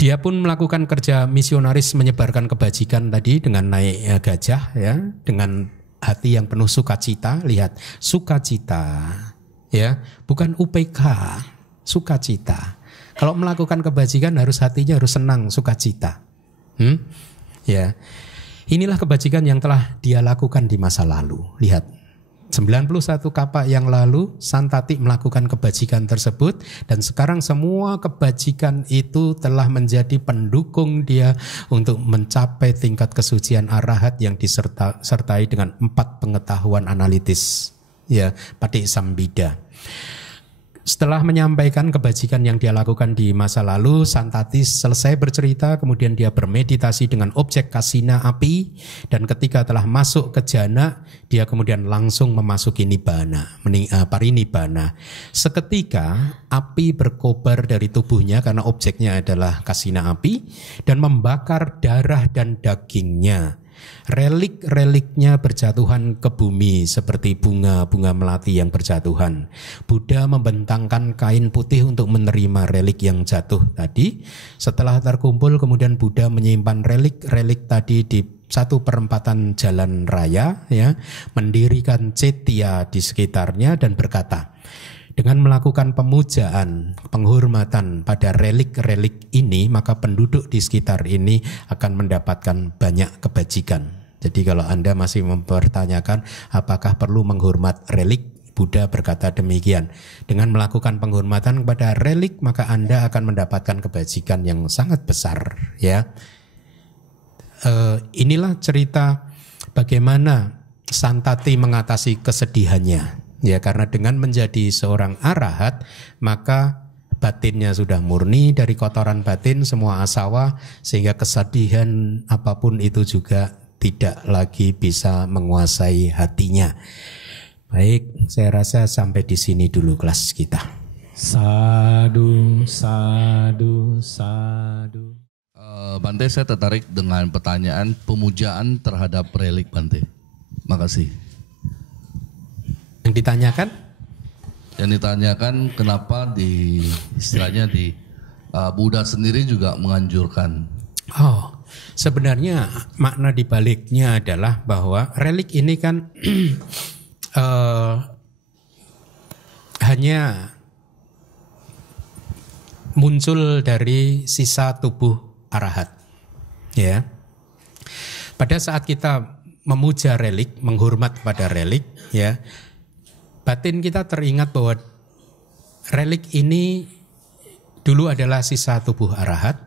Dia pun melakukan kerja misionaris menyebarkan kebajikan tadi dengan naik gajah, ya, dengan hati yang penuh sukacita. Lihat, sukacita, ya, bukan UPK, sukacita. Kalau melakukan kebajikan harus hatinya harus senang, sukacita. Ya, inilah kebajikan yang telah dia lakukan di masa lalu. Lihat. 91 kapak yang lalu Santati melakukan kebajikan tersebut, dan sekarang semua kebajikan itu telah menjadi pendukung dia untuk mencapai tingkat kesucian arahat yang disertai dengan 4 pengetahuan analitis, ya, Paticca. Setelah menyampaikan kebajikan yang dia lakukan di masa lalu, Santati selesai bercerita, kemudian dia bermeditasi dengan objek kasina api, dan ketika telah masuk ke jana, dia kemudian langsung memasuki nibbana, parinibbana. Seketika api berkobar dari tubuhnya karena objeknya adalah kasina api dan membakar darah dan dagingnya. Relik-reliknya berjatuhan ke bumi seperti bunga-bunga melati yang berjatuhan. Buddha membentangkan kain putih untuk menerima relik yang jatuh tadi. Setelah terkumpul, kemudian Buddha menyimpan relik-relik tadi di 1/4 jalan raya, ya, mendirikan cetya di sekitarnya dan berkata, dengan melakukan pemujaan, penghormatan pada relik-relik ini, maka penduduk di sekitar ini akan mendapatkan banyak kebajikan. Jadi kalau Anda masih mempertanyakan apakah perlu menghormat relik, Buddha berkata demikian. Dengan melakukan penghormatan kepada relik, maka Anda akan mendapatkan kebajikan yang sangat besar, ya. Inilah cerita bagaimana Santati mengatasi kesedihannya. Ya, karena dengan menjadi seorang arahat, maka batinnya sudah murni dari kotoran batin, semua asawa, sehingga kesedihan apapun itu juga tidak lagi bisa menguasai hatinya. Baik, saya rasa sampai di sini dulu kelas kita. Sadu, sadu, sadu. Bante, saya tertarik dengan pertanyaan pemujaan terhadap relik, Bante. Makasih. Yang ditanyakan? Yang ditanyakan kenapa istilahnya Buddha sendiri juga menganjurkan. Oh, sebenarnya makna dibaliknya adalah bahwa relik ini kan hanya muncul dari sisa tubuh arahat, ya. Pada saat kita memuja relik, menghormat pada relik, ya, batin kita teringat bahwa relik ini dulu adalah sisa tubuh arahat,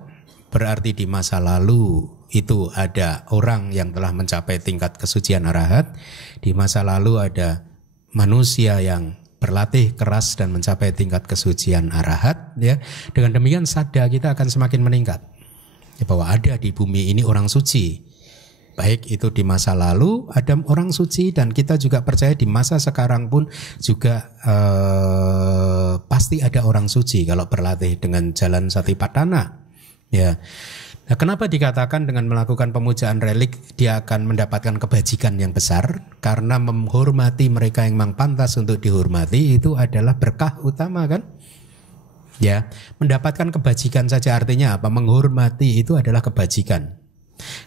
berarti di masa lalu itu ada orang yang telah mencapai tingkat kesucian arahat, di masa lalu ada manusia yang berlatih keras dan mencapai tingkat kesucian arahat, ya. Dengan demikian sadar kita akan semakin meningkat, ya, bahwa ada di bumi ini orang suci. Baik itu di masa lalu ada orang suci, dan kita juga percaya di masa sekarang pun juga pasti ada orang suci kalau berlatih dengan jalan Satipatthana, ya. Nah, kenapa dikatakan dengan melakukan pemujaan relik dia akan mendapatkan kebajikan yang besar? Karena menghormati mereka yang memang pantas untuk dihormati itu adalah berkah utama, kan? Ya, mendapatkan kebajikan saja artinya apa? Menghormati itu adalah kebajikan.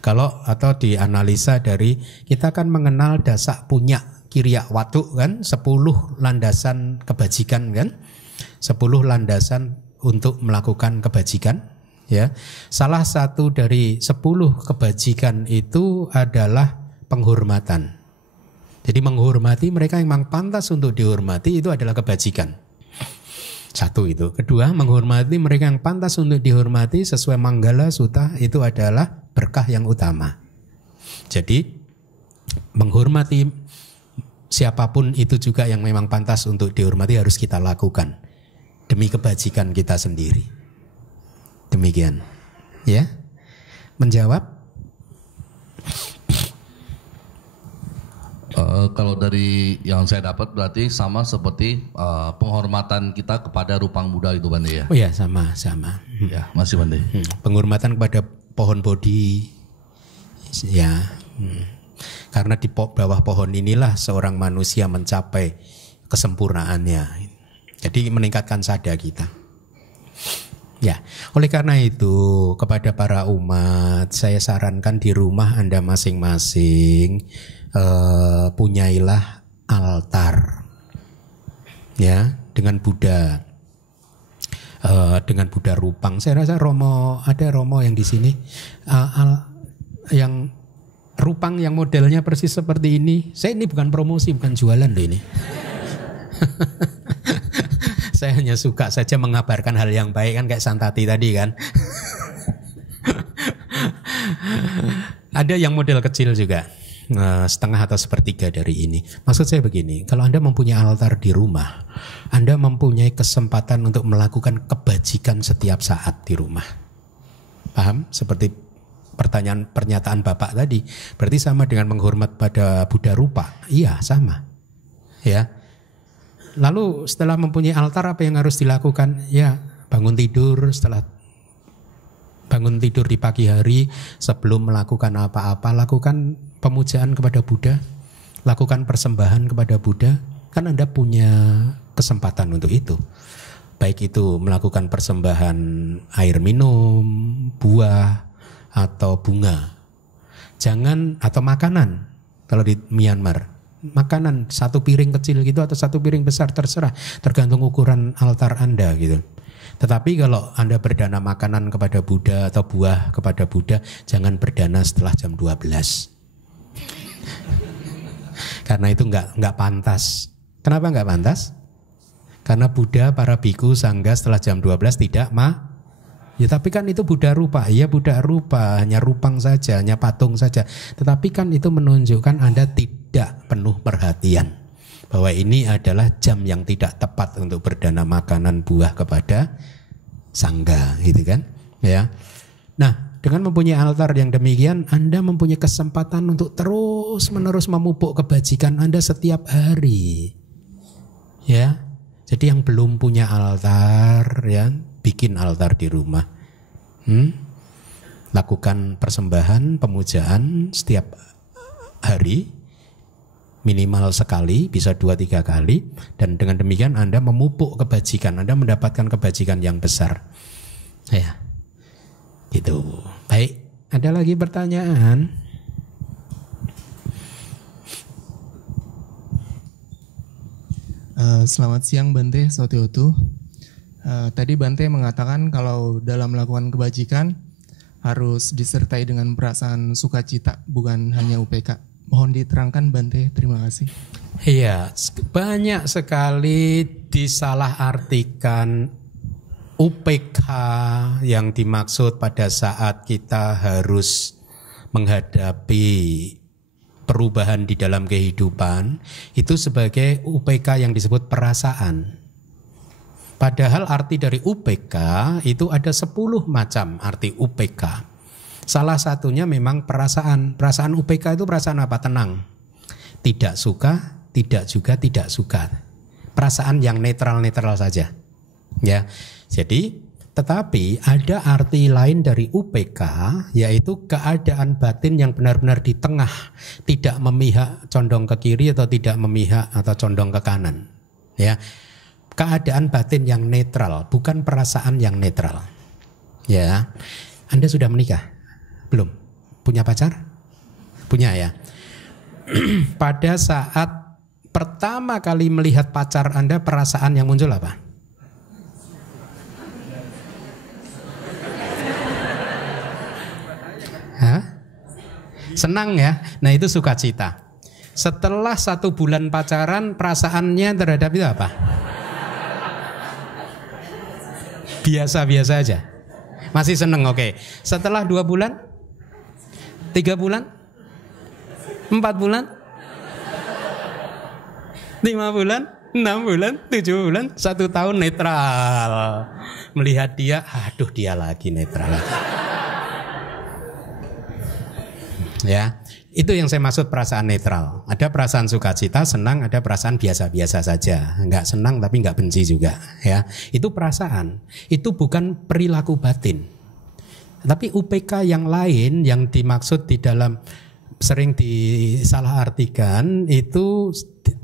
Kalau atau dianalisa dari kita kan mengenal dasak punya kiriya watu, kan, 10 landasan kebajikan, kan, 10 landasan untuk melakukan kebajikan, ya. Salah satu dari 10 kebajikan itu adalah penghormatan. Jadi menghormati mereka yang memang pantas untuk dihormati itu adalah kebajikan. Satu itu. Kedua, menghormati mereka yang pantas untuk dihormati sesuai Manggala Sutta itu adalah berkah yang utama. Jadi menghormati siapapun itu juga yang memang pantas untuk dihormati harus kita lakukan demi kebajikan kita sendiri. Demikian, ya. Menjawab? Kalau dari yang saya dapat berarti sama seperti penghormatan kita kepada rupang Buddha itu Bante ya? Oh ya, sama. Ya, masih Bante. Penghormatan kepada pohon bodhi, ya. Karena di bawah pohon inilah seorang manusia mencapai kesempurnaannya. Jadi meningkatkan sadar kita. Ya, oleh karena itu kepada para umat saya sarankan di rumah Anda masing-masing punyailah altar, ya, dengan Buddha, dengan Buddha rupang. Saya rasa ada Romo yang di sini yang rupang yang modelnya persis seperti ini. Saya ini bukan promosi, bukan jualan loh ini. Saya hanya suka saja mengabarkan hal yang baik, kan kayak Santati tadi kan. Ada yang model kecil juga, setengah atau sepertiga dari ini. Maksud saya begini, kalau Anda mempunyai altar di rumah, Anda mempunyai kesempatan untuk melakukan kebajikan setiap saat di rumah. Paham? Seperti pernyataan Bapak tadi, berarti sama dengan menghormat pada Buddha rupa. Iya, sama. Ya. Lalu setelah mempunyai altar apa yang harus dilakukan? Ya, bangun tidur, setelah bangun tidur di pagi hari, sebelum melakukan apa-apa, lakukan pemujaan kepada Buddha, lakukan persembahan kepada Buddha. Kan Anda punya kesempatan untuk itu. Baik itu melakukan persembahan air minum, buah, atau bunga. Jangan, atau makanan. Kalau di Myanmar, makanan satu piring kecil gitu atau satu piring besar, terserah, tergantung ukuran altar Anda gitu. Tetapi kalau Anda berdana makanan kepada Buddha atau buah kepada Buddha, jangan berdana setelah jam 12. Karena itu enggak pantas. Kenapa enggak pantas? Karena Buddha, para biku, sangga setelah jam 12 tidak ya, tapi kan itu Buddha rupa. Iya, Buddha rupa, hanya rupang saja, hanya patung saja. Tetapi kan itu menunjukkan Anda tidak penuh perhatian bahwa ini adalah jam yang tidak tepat untuk berdana makanan buah kepada sangga, gitu kan? Ya. Nah, dengan mempunyai altar yang demikian, Anda mempunyai kesempatan untuk terus-menerus memupuk kebajikan Anda setiap hari. Ya. Jadi yang belum punya altar, ya, bikin altar di rumah. Lakukan persembahan, pemujaan setiap hari, minimal sekali, bisa 2-3 kali. Dan dengan demikian Anda memupuk kebajikan, Anda mendapatkan kebajikan yang besar. Ya, gitu. Baik, ada lagi pertanyaan? Selamat siang Bante Sotiotu. Tadi Bante mengatakan kalau dalam melakukan kebajikan harus disertai dengan perasaan sukacita, bukan hanya UPK. Mohon diterangkan Bante, terima kasih. Iya, banyak sekali disalahartikan UPK yang dimaksud pada saat kita harus menghadapi perubahan di dalam kehidupan itu sebagai UPK yang disebut perasaan. Padahal arti dari UPK itu ada 10 macam arti UPK. Salah satunya memang perasaan. Perasaan UPK itu perasaan apa? Tenang. Tidak suka, tidak juga tidak suka. Perasaan yang netral-netral saja. Ya. Jadi, tetapi ada arti lain dari UPK, yaitu keadaan batin yang benar-benar di tengah, tidak memihak condong ke kiri atau tidak memihak atau condong ke kanan. Ya, keadaan batin yang netral, bukan perasaan yang netral. Ya, Anda sudah menikah? Belum? Punya pacar? Punya ya. Pada saat pertama kali melihat pacar Anda, perasaan yang muncul apa? Senang ya. Nah itu sukacita. Setelah 1 bulan pacaran, perasaannya terhadap itu apa? Biasa-biasa aja. Masih seneng, oke. Setelah 2 bulan, 3 bulan, 4 bulan, 5 bulan, 6 bulan, 7 bulan, 1 tahun netral. Melihat dia, aduh dia lagi netral lagi. Ya, Itu yang saya maksud perasaan netral. Ada perasaan sukacita, senang, ada perasaan biasa-biasa saja. Enggak senang tapi enggak benci juga. Ya, itu perasaan. Itu bukan perilaku batin. Tapi UPK yang lain yang dimaksud di dalam sering disalahartikan itu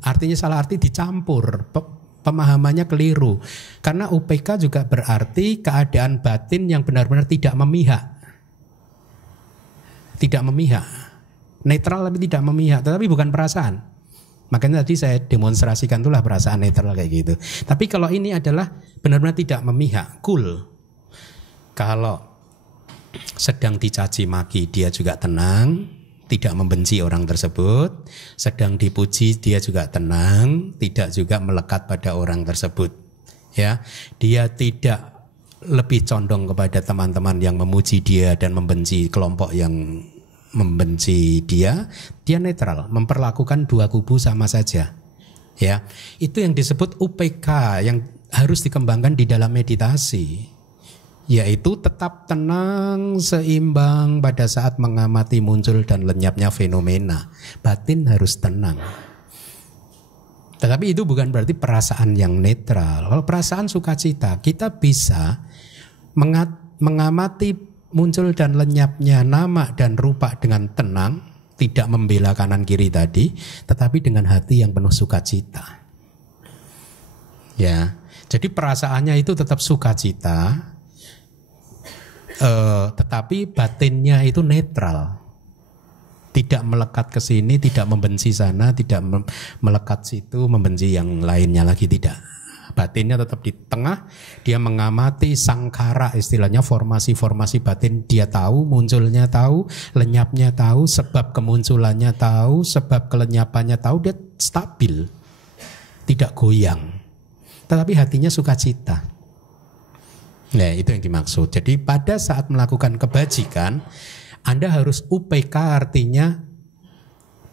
artinya salah arti dicampur. Pemahamannya keliru. Karena UPK juga berarti keadaan batin yang benar-benar tidak memihak. Tidak memihak. Netral tapi tidak memihak, tetapi bukan perasaan. Makanya tadi saya demonstrasikan itulah perasaan netral kayak gitu. Tapi kalau ini adalah benar-benar tidak memihak, cool. Kalau sedang dicaci maki dia juga tenang, tidak membenci orang tersebut. Sedang dipuji dia juga tenang, tidak juga melekat pada orang tersebut. Ya, dia tidak lebih condong kepada teman-teman yang memuji dia dan membenci kelompok yang membenci dia netral, memperlakukan dua kubu sama saja. Ya, itu yang disebut UPK yang harus dikembangkan di dalam meditasi, yaitu tetap tenang, seimbang pada saat mengamati muncul dan lenyapnya fenomena. Batin harus tenang. Tetapi itu bukan berarti perasaan yang netral. Kalau perasaan sukacita, kita bisa mengamati muncul dan lenyapnya nama dan rupa dengan tenang, tidak membela kanan kiri tadi, tetapi dengan hati yang penuh sukacita. Ya, jadi perasaannya itu tetap sukacita, tetapi batinnya itu netral, tidak melekat ke sini, tidak membenci sana, tidak melekat situ, membenci yang lainnya lagi, tidak. Batinnya tetap di tengah, dia mengamati sangkara, istilahnya formasi-formasi batin, dia tahu, munculnya tahu, lenyapnya tahu, sebab kemunculannya tahu, sebab kelenyapannya tahu, dia stabil, tidak goyang, tetapi hatinya sukacita. Nah, itu yang dimaksud. Jadi pada saat melakukan kebajikan, Anda harus UPK, artinya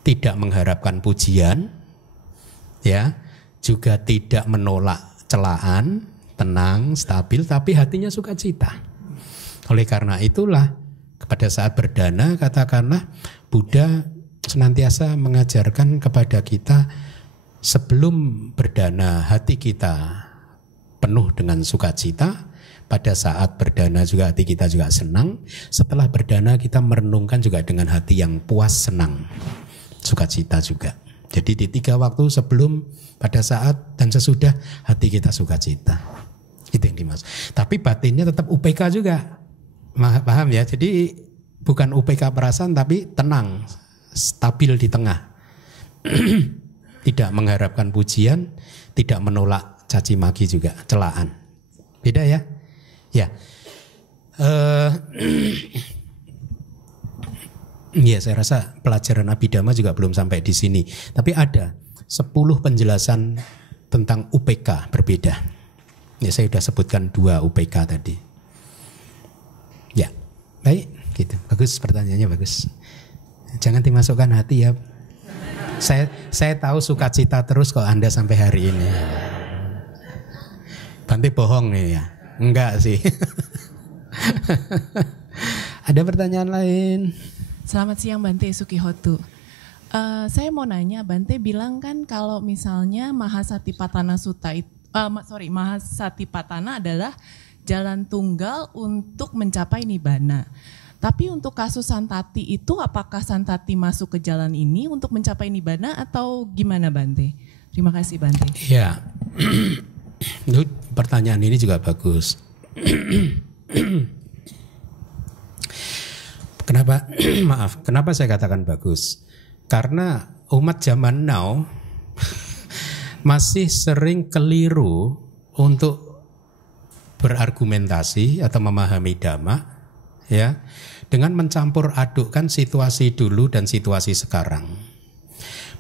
tidak mengharapkan pujian, ya, juga tidak menolak celaan, tenang, stabil, tapi hatinya sukacita. Oleh karena itulah pada saat berdana, katakanlah Buddha senantiasa mengajarkan kepada kita sebelum berdana hati kita penuh dengan sukacita. Pada saat berdana juga hati kita juga senang. Setelah berdana kita merenungkan juga dengan hati yang puas, senang, sukacita juga. Jadi di 3 waktu sebelum, pada saat, dan sesudah hati kita sukacita. Itu yang dimaksud. Tapi batinnya tetap UPK juga. Paham ya? Jadi bukan UPK perasaan tapi tenang, stabil di tengah. Tidak mengharapkan pujian, tidak menolak caci maki juga, celaan. Beda ya? Ya. Ya, saya rasa pelajaran Abhidhamma juga belum sampai di sini. Tapi ada 10 penjelasan tentang UPK berbeda. Ya, saya sudah sebutkan 2 UPK tadi. Ya, baik, gitu. Bagus pertanyaannya, bagus. Jangan dimasukkan hati ya. Saya tahu sukacita terus kok Anda sampai hari ini. Bante bohong nih ya. Enggak sih. Ada pertanyaan lain? Selamat siang Bante Sukihotu. Saya mau nanya, Bante bilang kan kalau misalnya Mahasatipatthana Sutta Mahasatipatthana adalah jalan tunggal untuk mencapai nibbana. Tapi untuk kasus Santati itu, apakah Santati masuk ke jalan ini untuk mencapai nibbana atau gimana Bante? Terima kasih Bante. Ya, pertanyaan ini juga bagus. Kenapa saya katakan bagus? Karena umat zaman now masih sering keliru untuk berargumentasi atau memahami dhamma, ya, dengan mencampur adukkan situasi dulu dan situasi sekarang.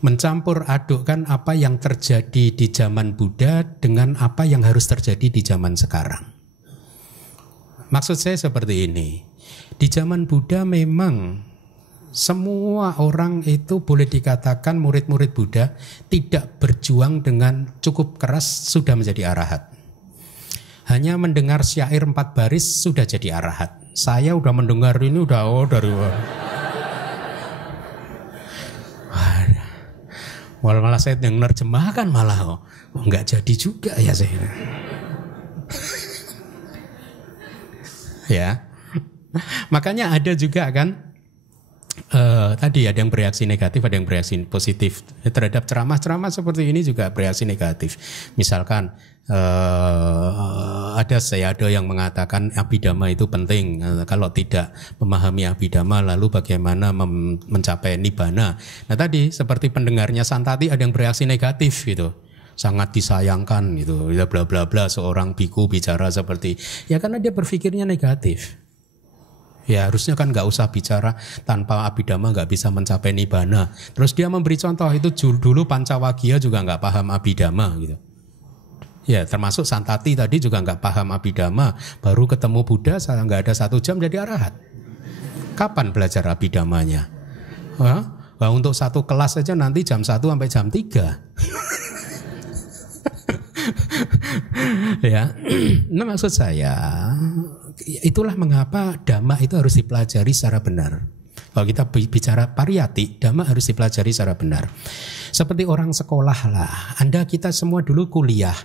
Mencampur adukkan apa yang terjadi di zaman Buddha dengan apa yang harus terjadi di zaman sekarang. Maksud saya seperti ini. Di zaman Buddha memang semua orang itu boleh dikatakan murid-murid Buddha tidak berjuang dengan cukup keras sudah menjadi arahat. Hanya mendengar syair 4 baris sudah jadi arahat. Saya udah mendengar ini udah dari Malah saya yang nerjemahkan malah nggak jadi juga ya saya. Ya, makanya ada juga kan tadi ada yang bereaksi negatif, ada yang bereaksi positif terhadap ceramah-ceramah seperti ini juga bereaksi negatif. Misalkan ada yang mengatakan abhidhamma itu penting. Kalau tidak memahami abhidhamma lalu bagaimana mencapai nibbana. Nah tadi seperti pendengarnya Santati ada yang bereaksi negatif gitu. Sangat disayangkan gitu. Bla bla bla seorang biku bicara seperti ya karena dia berpikirnya negatif. Ya harusnya kan nggak usah bicara tanpa abhidhamma nggak bisa mencapai nibbana. Terus dia memberi contoh itu dulu Pancawagya juga nggak paham abhidhamma gitu. Ya termasuk Santati tadi juga nggak paham abhidhamma, baru ketemu Buddha nggak ada 1 jam jadi arahat. Kapan belajar abhidammanya? Wah, untuk 1 kelas saja nanti jam 1 sampai jam 3. Ya, nah maksud saya itulah mengapa dhamma itu harus dipelajari secara benar. Kalau kita bicara pariyati, dhamma harus dipelajari secara benar. Seperti orang sekolah lah. Kita semua dulu kuliah.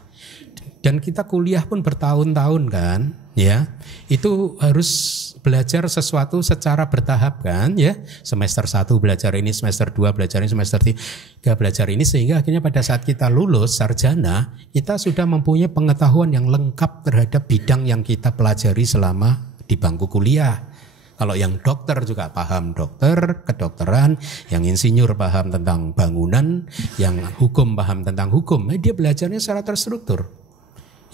Dan kita kuliah pun bertahun-tahun kan, ya. Itu harus belajar sesuatu secara bertahap kan, ya. Semester 1 belajar ini, semester 2 belajar ini, semester 3 belajar ini, sehingga akhirnya pada saat kita lulus sarjana, kita sudah mempunyai pengetahuan yang lengkap terhadap bidang yang kita pelajari selama di bangku kuliah. Kalau yang dokter juga paham dokter, kedokteran, yang insinyur paham tentang bangunan, yang hukum paham tentang hukum, dia belajarnya secara terstruktur.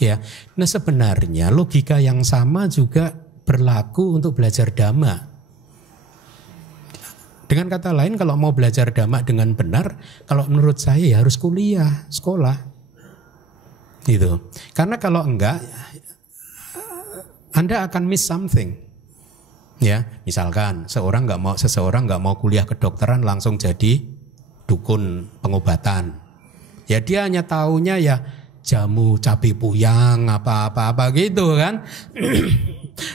Ya, nah sebenarnya logika yang sama juga berlaku untuk belajar dhamma. Dengan kata lain, kalau mau belajar dhamma dengan benar, kalau menurut saya ya harus kuliah, sekolah, gitu. Karena kalau enggak, Anda akan miss something. Ya, misalkan seseorang nggak mau kuliah kedokteran langsung jadi dukun pengobatan. Ya dia hanya taunya ya jamu cabai puyang apa gitu kan.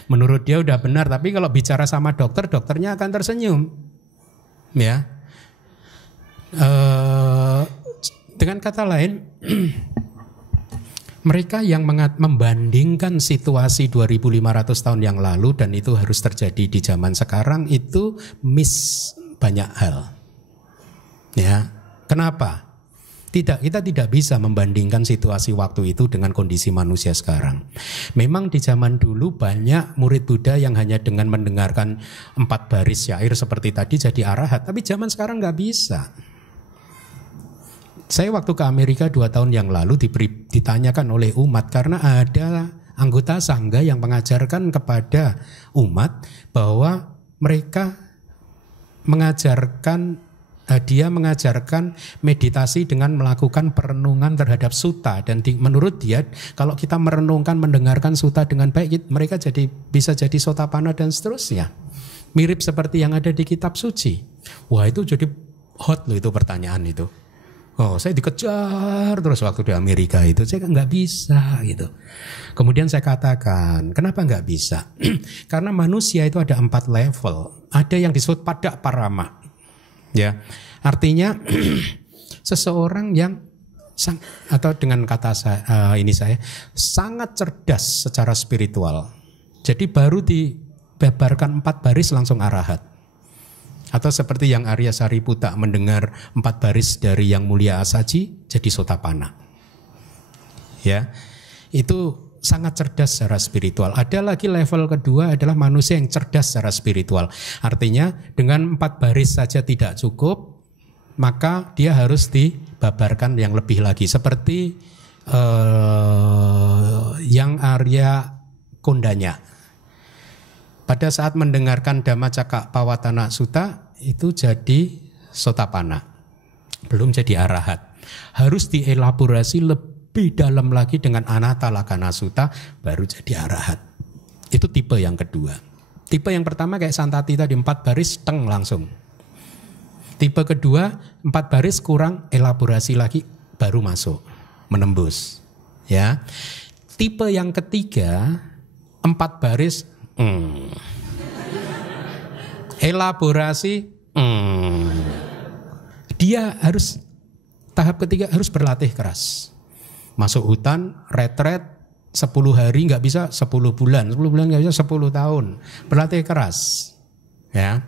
Menurut dia udah benar, tapi kalau bicara sama dokter, dokternya akan tersenyum. Ya. Dengan kata lain, mereka yang membandingkan situasi 2500 tahun yang lalu dan itu harus terjadi di zaman sekarang itu miss banyak hal. Ya. Kenapa? Kita tidak bisa membandingkan situasi waktu itu dengan kondisi manusia sekarang. Memang di zaman dulu banyak murid Buddha yang hanya dengan mendengarkan 4 baris syair seperti tadi jadi arahat. Tapi zaman sekarang nggak bisa. Saya waktu ke Amerika 2 tahun yang lalu ditanyakan oleh umat karena ada anggota sangga yang mengajarkan kepada umat bahwa mereka dia mengajarkan meditasi dengan melakukan perenungan terhadap sutta dan menurut dia kalau kita merenungkan mendengarkan sutta dengan baik mereka bisa jadi sotapanna dan seterusnya mirip seperti yang ada di kitab suci. Wah itu jadi hot loh itu pertanyaan itu. Oh saya dikejar terus waktu di Amerika itu saya nggak bisa gitu. Kemudian saya katakan kenapa nggak bisa? Karena manusia itu ada 4 level. Ada yang disebut pada parama. Ya, artinya seseorang yang atau dengan kata saya sangat cerdas secara spiritual. Jadi baru dibebarkan 4 baris langsung arahat. Atau seperti yang Arya Sariputta mendengar 4 baris dari Yang Mulia Asaji jadi sotapanna. Ya, itu sangat cerdas secara spiritual. Ada lagi level kedua adalah manusia yang cerdas secara spiritual. Artinya dengan 4 baris saja tidak cukup, maka dia harus dibabarkan yang lebih lagi. Seperti yang Arya Kondanya. Pada saat mendengarkan Dhammacakkappavattana Sutta itu jadi sotapanna. Belum jadi arahat. Harus dielaborasi lebih dalam lagi dengan Anatta Lakkhana Sutta baru jadi arahat. Itu tipe yang kedua. Tipe yang pertama kayak Santati tadi 4 baris teng langsung. Tipe kedua 4 baris kurang elaborasi lagi baru masuk menembus. Ya. Tipe yang ketiga 4 baris elaborasi dia harus Tahap ketiga harus berlatih keras. Masuk hutan, retret 10 hari nggak bisa 10 bulan nggak bisa 10 tahun. Berlatih keras. Ya.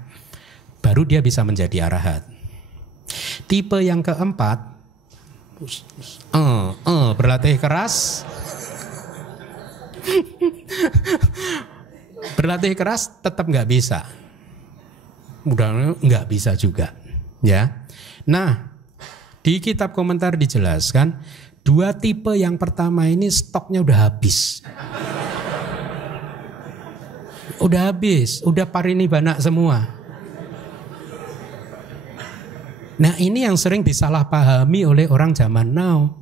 Baru dia bisa menjadi arahat. Tipe yang keempat, berlatih keras. Berlatih keras tetap nggak bisa. Udah nggak bisa juga. Ya. Nah, di kitab komentar dijelaskan 2 tipe yang pertama ini stoknya udah habis. Udah habis, udah parinibbana semua. Nah ini yang sering disalahpahami oleh orang zaman now.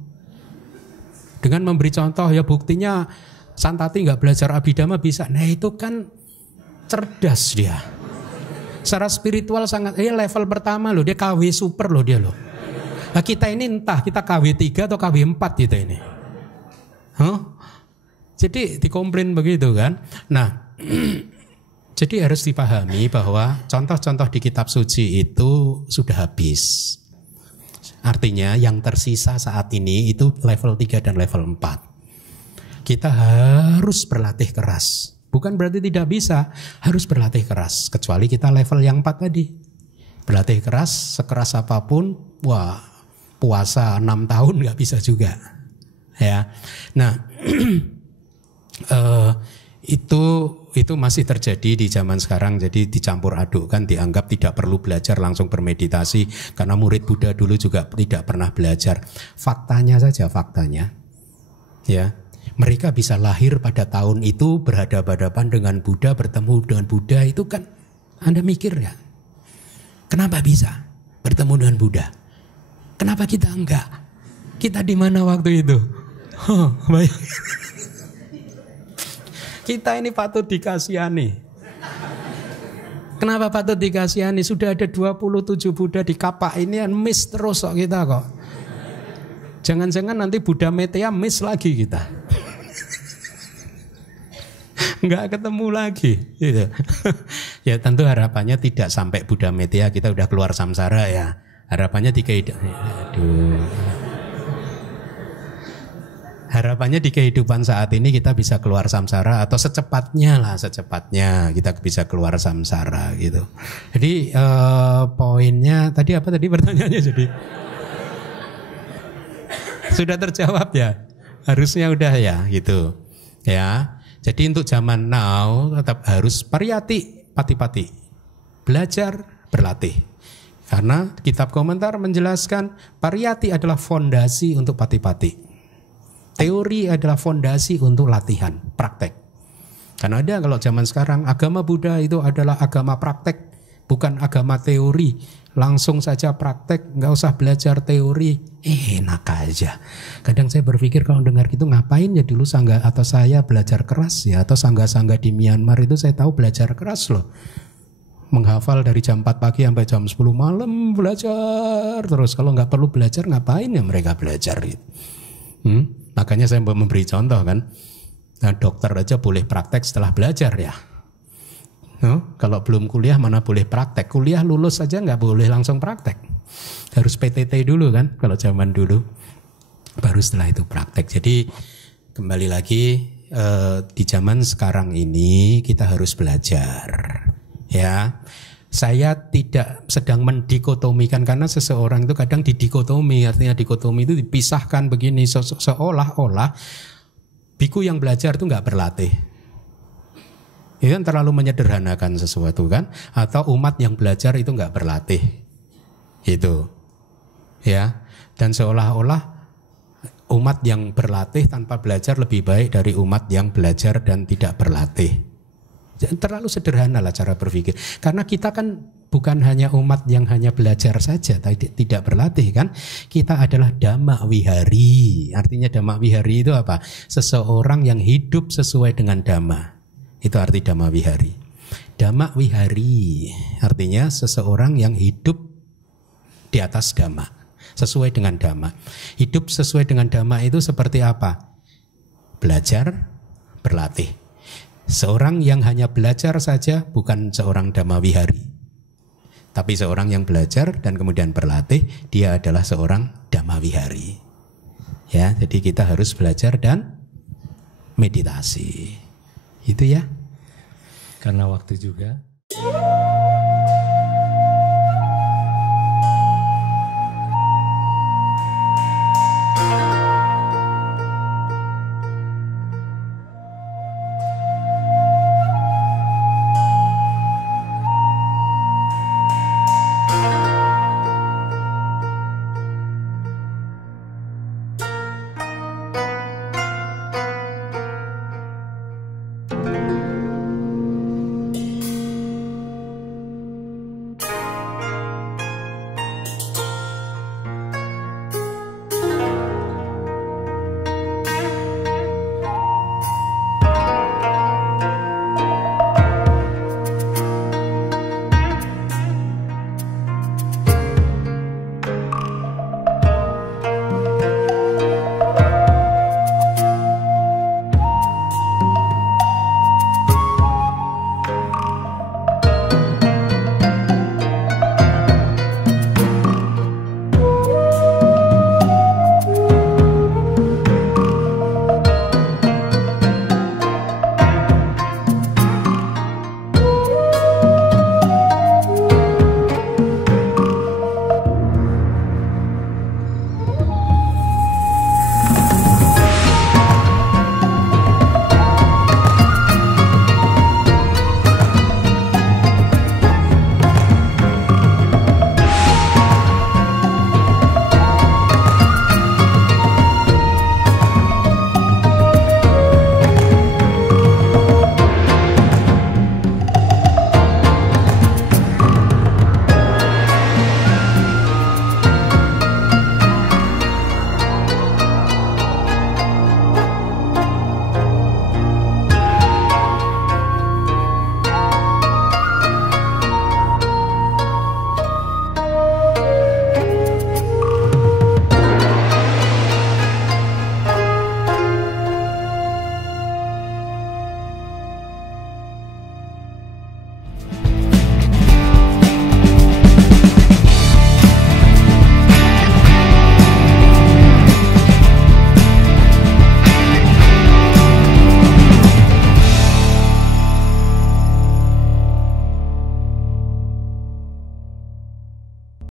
Dengan memberi contoh, ya buktinya Santati nggak belajar Abhidhamma bisa. Nah itu kan cerdas dia. Secara spiritual sangat, level pertama loh, dia KW super loh dia loh. Nah kita ini entah kita KW 3 atau KW 4 kita ini. Jadi dikomplain begitu kan. Nah jadi harus dipahami bahwa contoh-contoh di kitab suci itu sudah habis. Artinya yang tersisa saat ini itu level 3 dan level 4. Kita harus berlatih keras. Bukan berarti tidak bisa, harus berlatih keras. Kecuali kita level yang 4 tadi. Berlatih keras, sekeras apapun, wah puasa 6 tahun gak bisa juga. Ya, nah itu masih terjadi di zaman sekarang. Jadi dicampur adukkan, dianggap tidak perlu belajar langsung bermeditasi karena murid Buddha dulu juga tidak pernah belajar. Faktanya saja, faktanya ya, mereka bisa lahir pada tahun itu berhadapan-hadapan dengan Buddha, bertemu dengan Buddha. Itu kan Anda mikir ya, kenapa bisa bertemu dengan Buddha? Kenapa kita enggak? Kita di mana waktu itu? Bayangin. Kita ini patut dikasihani. Kenapa patut dikasihani? Sudah ada 27 Buddha di kapak ini, miss terus kok kita kok. Jangan-jangan nanti Buddha Meteya miss lagi kita. Nggak ketemu lagi. Gitu. Ya tentu harapannya tidak sampai Buddha Meteya kita udah keluar samsara ya. Harapannya di kehidupan. Harapannya di kehidupan saat ini kita bisa keluar samsara atau secepatnya kita bisa keluar samsara gitu. Jadi poinnya tadi apa tadi pertanyaannya jadi? Sudah terjawab ya? Harusnya udah ya gitu. Ya. Jadi untuk zaman now tetap harus pariyati pati-pati. Belajar, berlatih. Karena kitab komentar menjelaskan pariyati adalah fondasi untuk pati-pati. Teori adalah fondasi untuk latihan, praktek. Karena ada kalau zaman sekarang agama Buddha itu adalah agama praktek, bukan agama teori. Langsung saja praktek, nggak usah belajar teori. Enak aja. Kadang saya berpikir kalau dengar gitu ngapain ya dulu sangga atau saya belajar keras ya, atau sangga-sangga di Myanmar itu saya tahu belajar keras loh. Menghafal dari jam 4 pagi sampai jam 10 malam belajar terus. Kalau nggak perlu belajar ngapain ya mereka belajar gitu. Makanya saya memberi contoh kan, nah, dokter aja boleh praktek setelah belajar ya. Kalau belum kuliah mana boleh praktek, kuliah lulus saja nggak boleh langsung praktek. Harus PTT dulu kan kalau zaman dulu, baru setelah itu praktek. Jadi kembali lagi di zaman sekarang ini kita harus belajar ya. Saya tidak sedang mendikotomikan karena seseorang itu kadang didikotomi, artinya dikotomi itu dipisahkan begini seolah-olah biku yang belajar itu nggak berlatih. Itu kan terlalu menyederhanakan sesuatu kan, atau umat yang belajar itu nggak berlatih, itu, ya. Dan seolah-olah umat yang berlatih tanpa belajar lebih baik dari umat yang belajar dan tidak berlatih. Terlalu sederhana lah cara berpikir. Karena kita kan bukan hanya umat yang hanya belajar saja, tidak berlatih kan. Kita adalah Dhamma Wihari. Artinya Dhamma Wihari itu apa? Seseorang yang hidup sesuai dengan Dhamma. Itu arti Dhamma Wihari. Dhamma Wihari artinya seseorang yang hidup di atas Dhamma, sesuai dengan Dhamma. Hidup sesuai dengan Dhamma itu seperti apa? Belajar, berlatih. Seorang yang hanya belajar saja bukan seorang Dhamma Wihari. Tapi seorang yang belajar dan kemudian berlatih, dia adalah seorang Dhammawihari. Ya, jadi kita harus belajar dan meditasi. Itu ya. Karena waktu juga.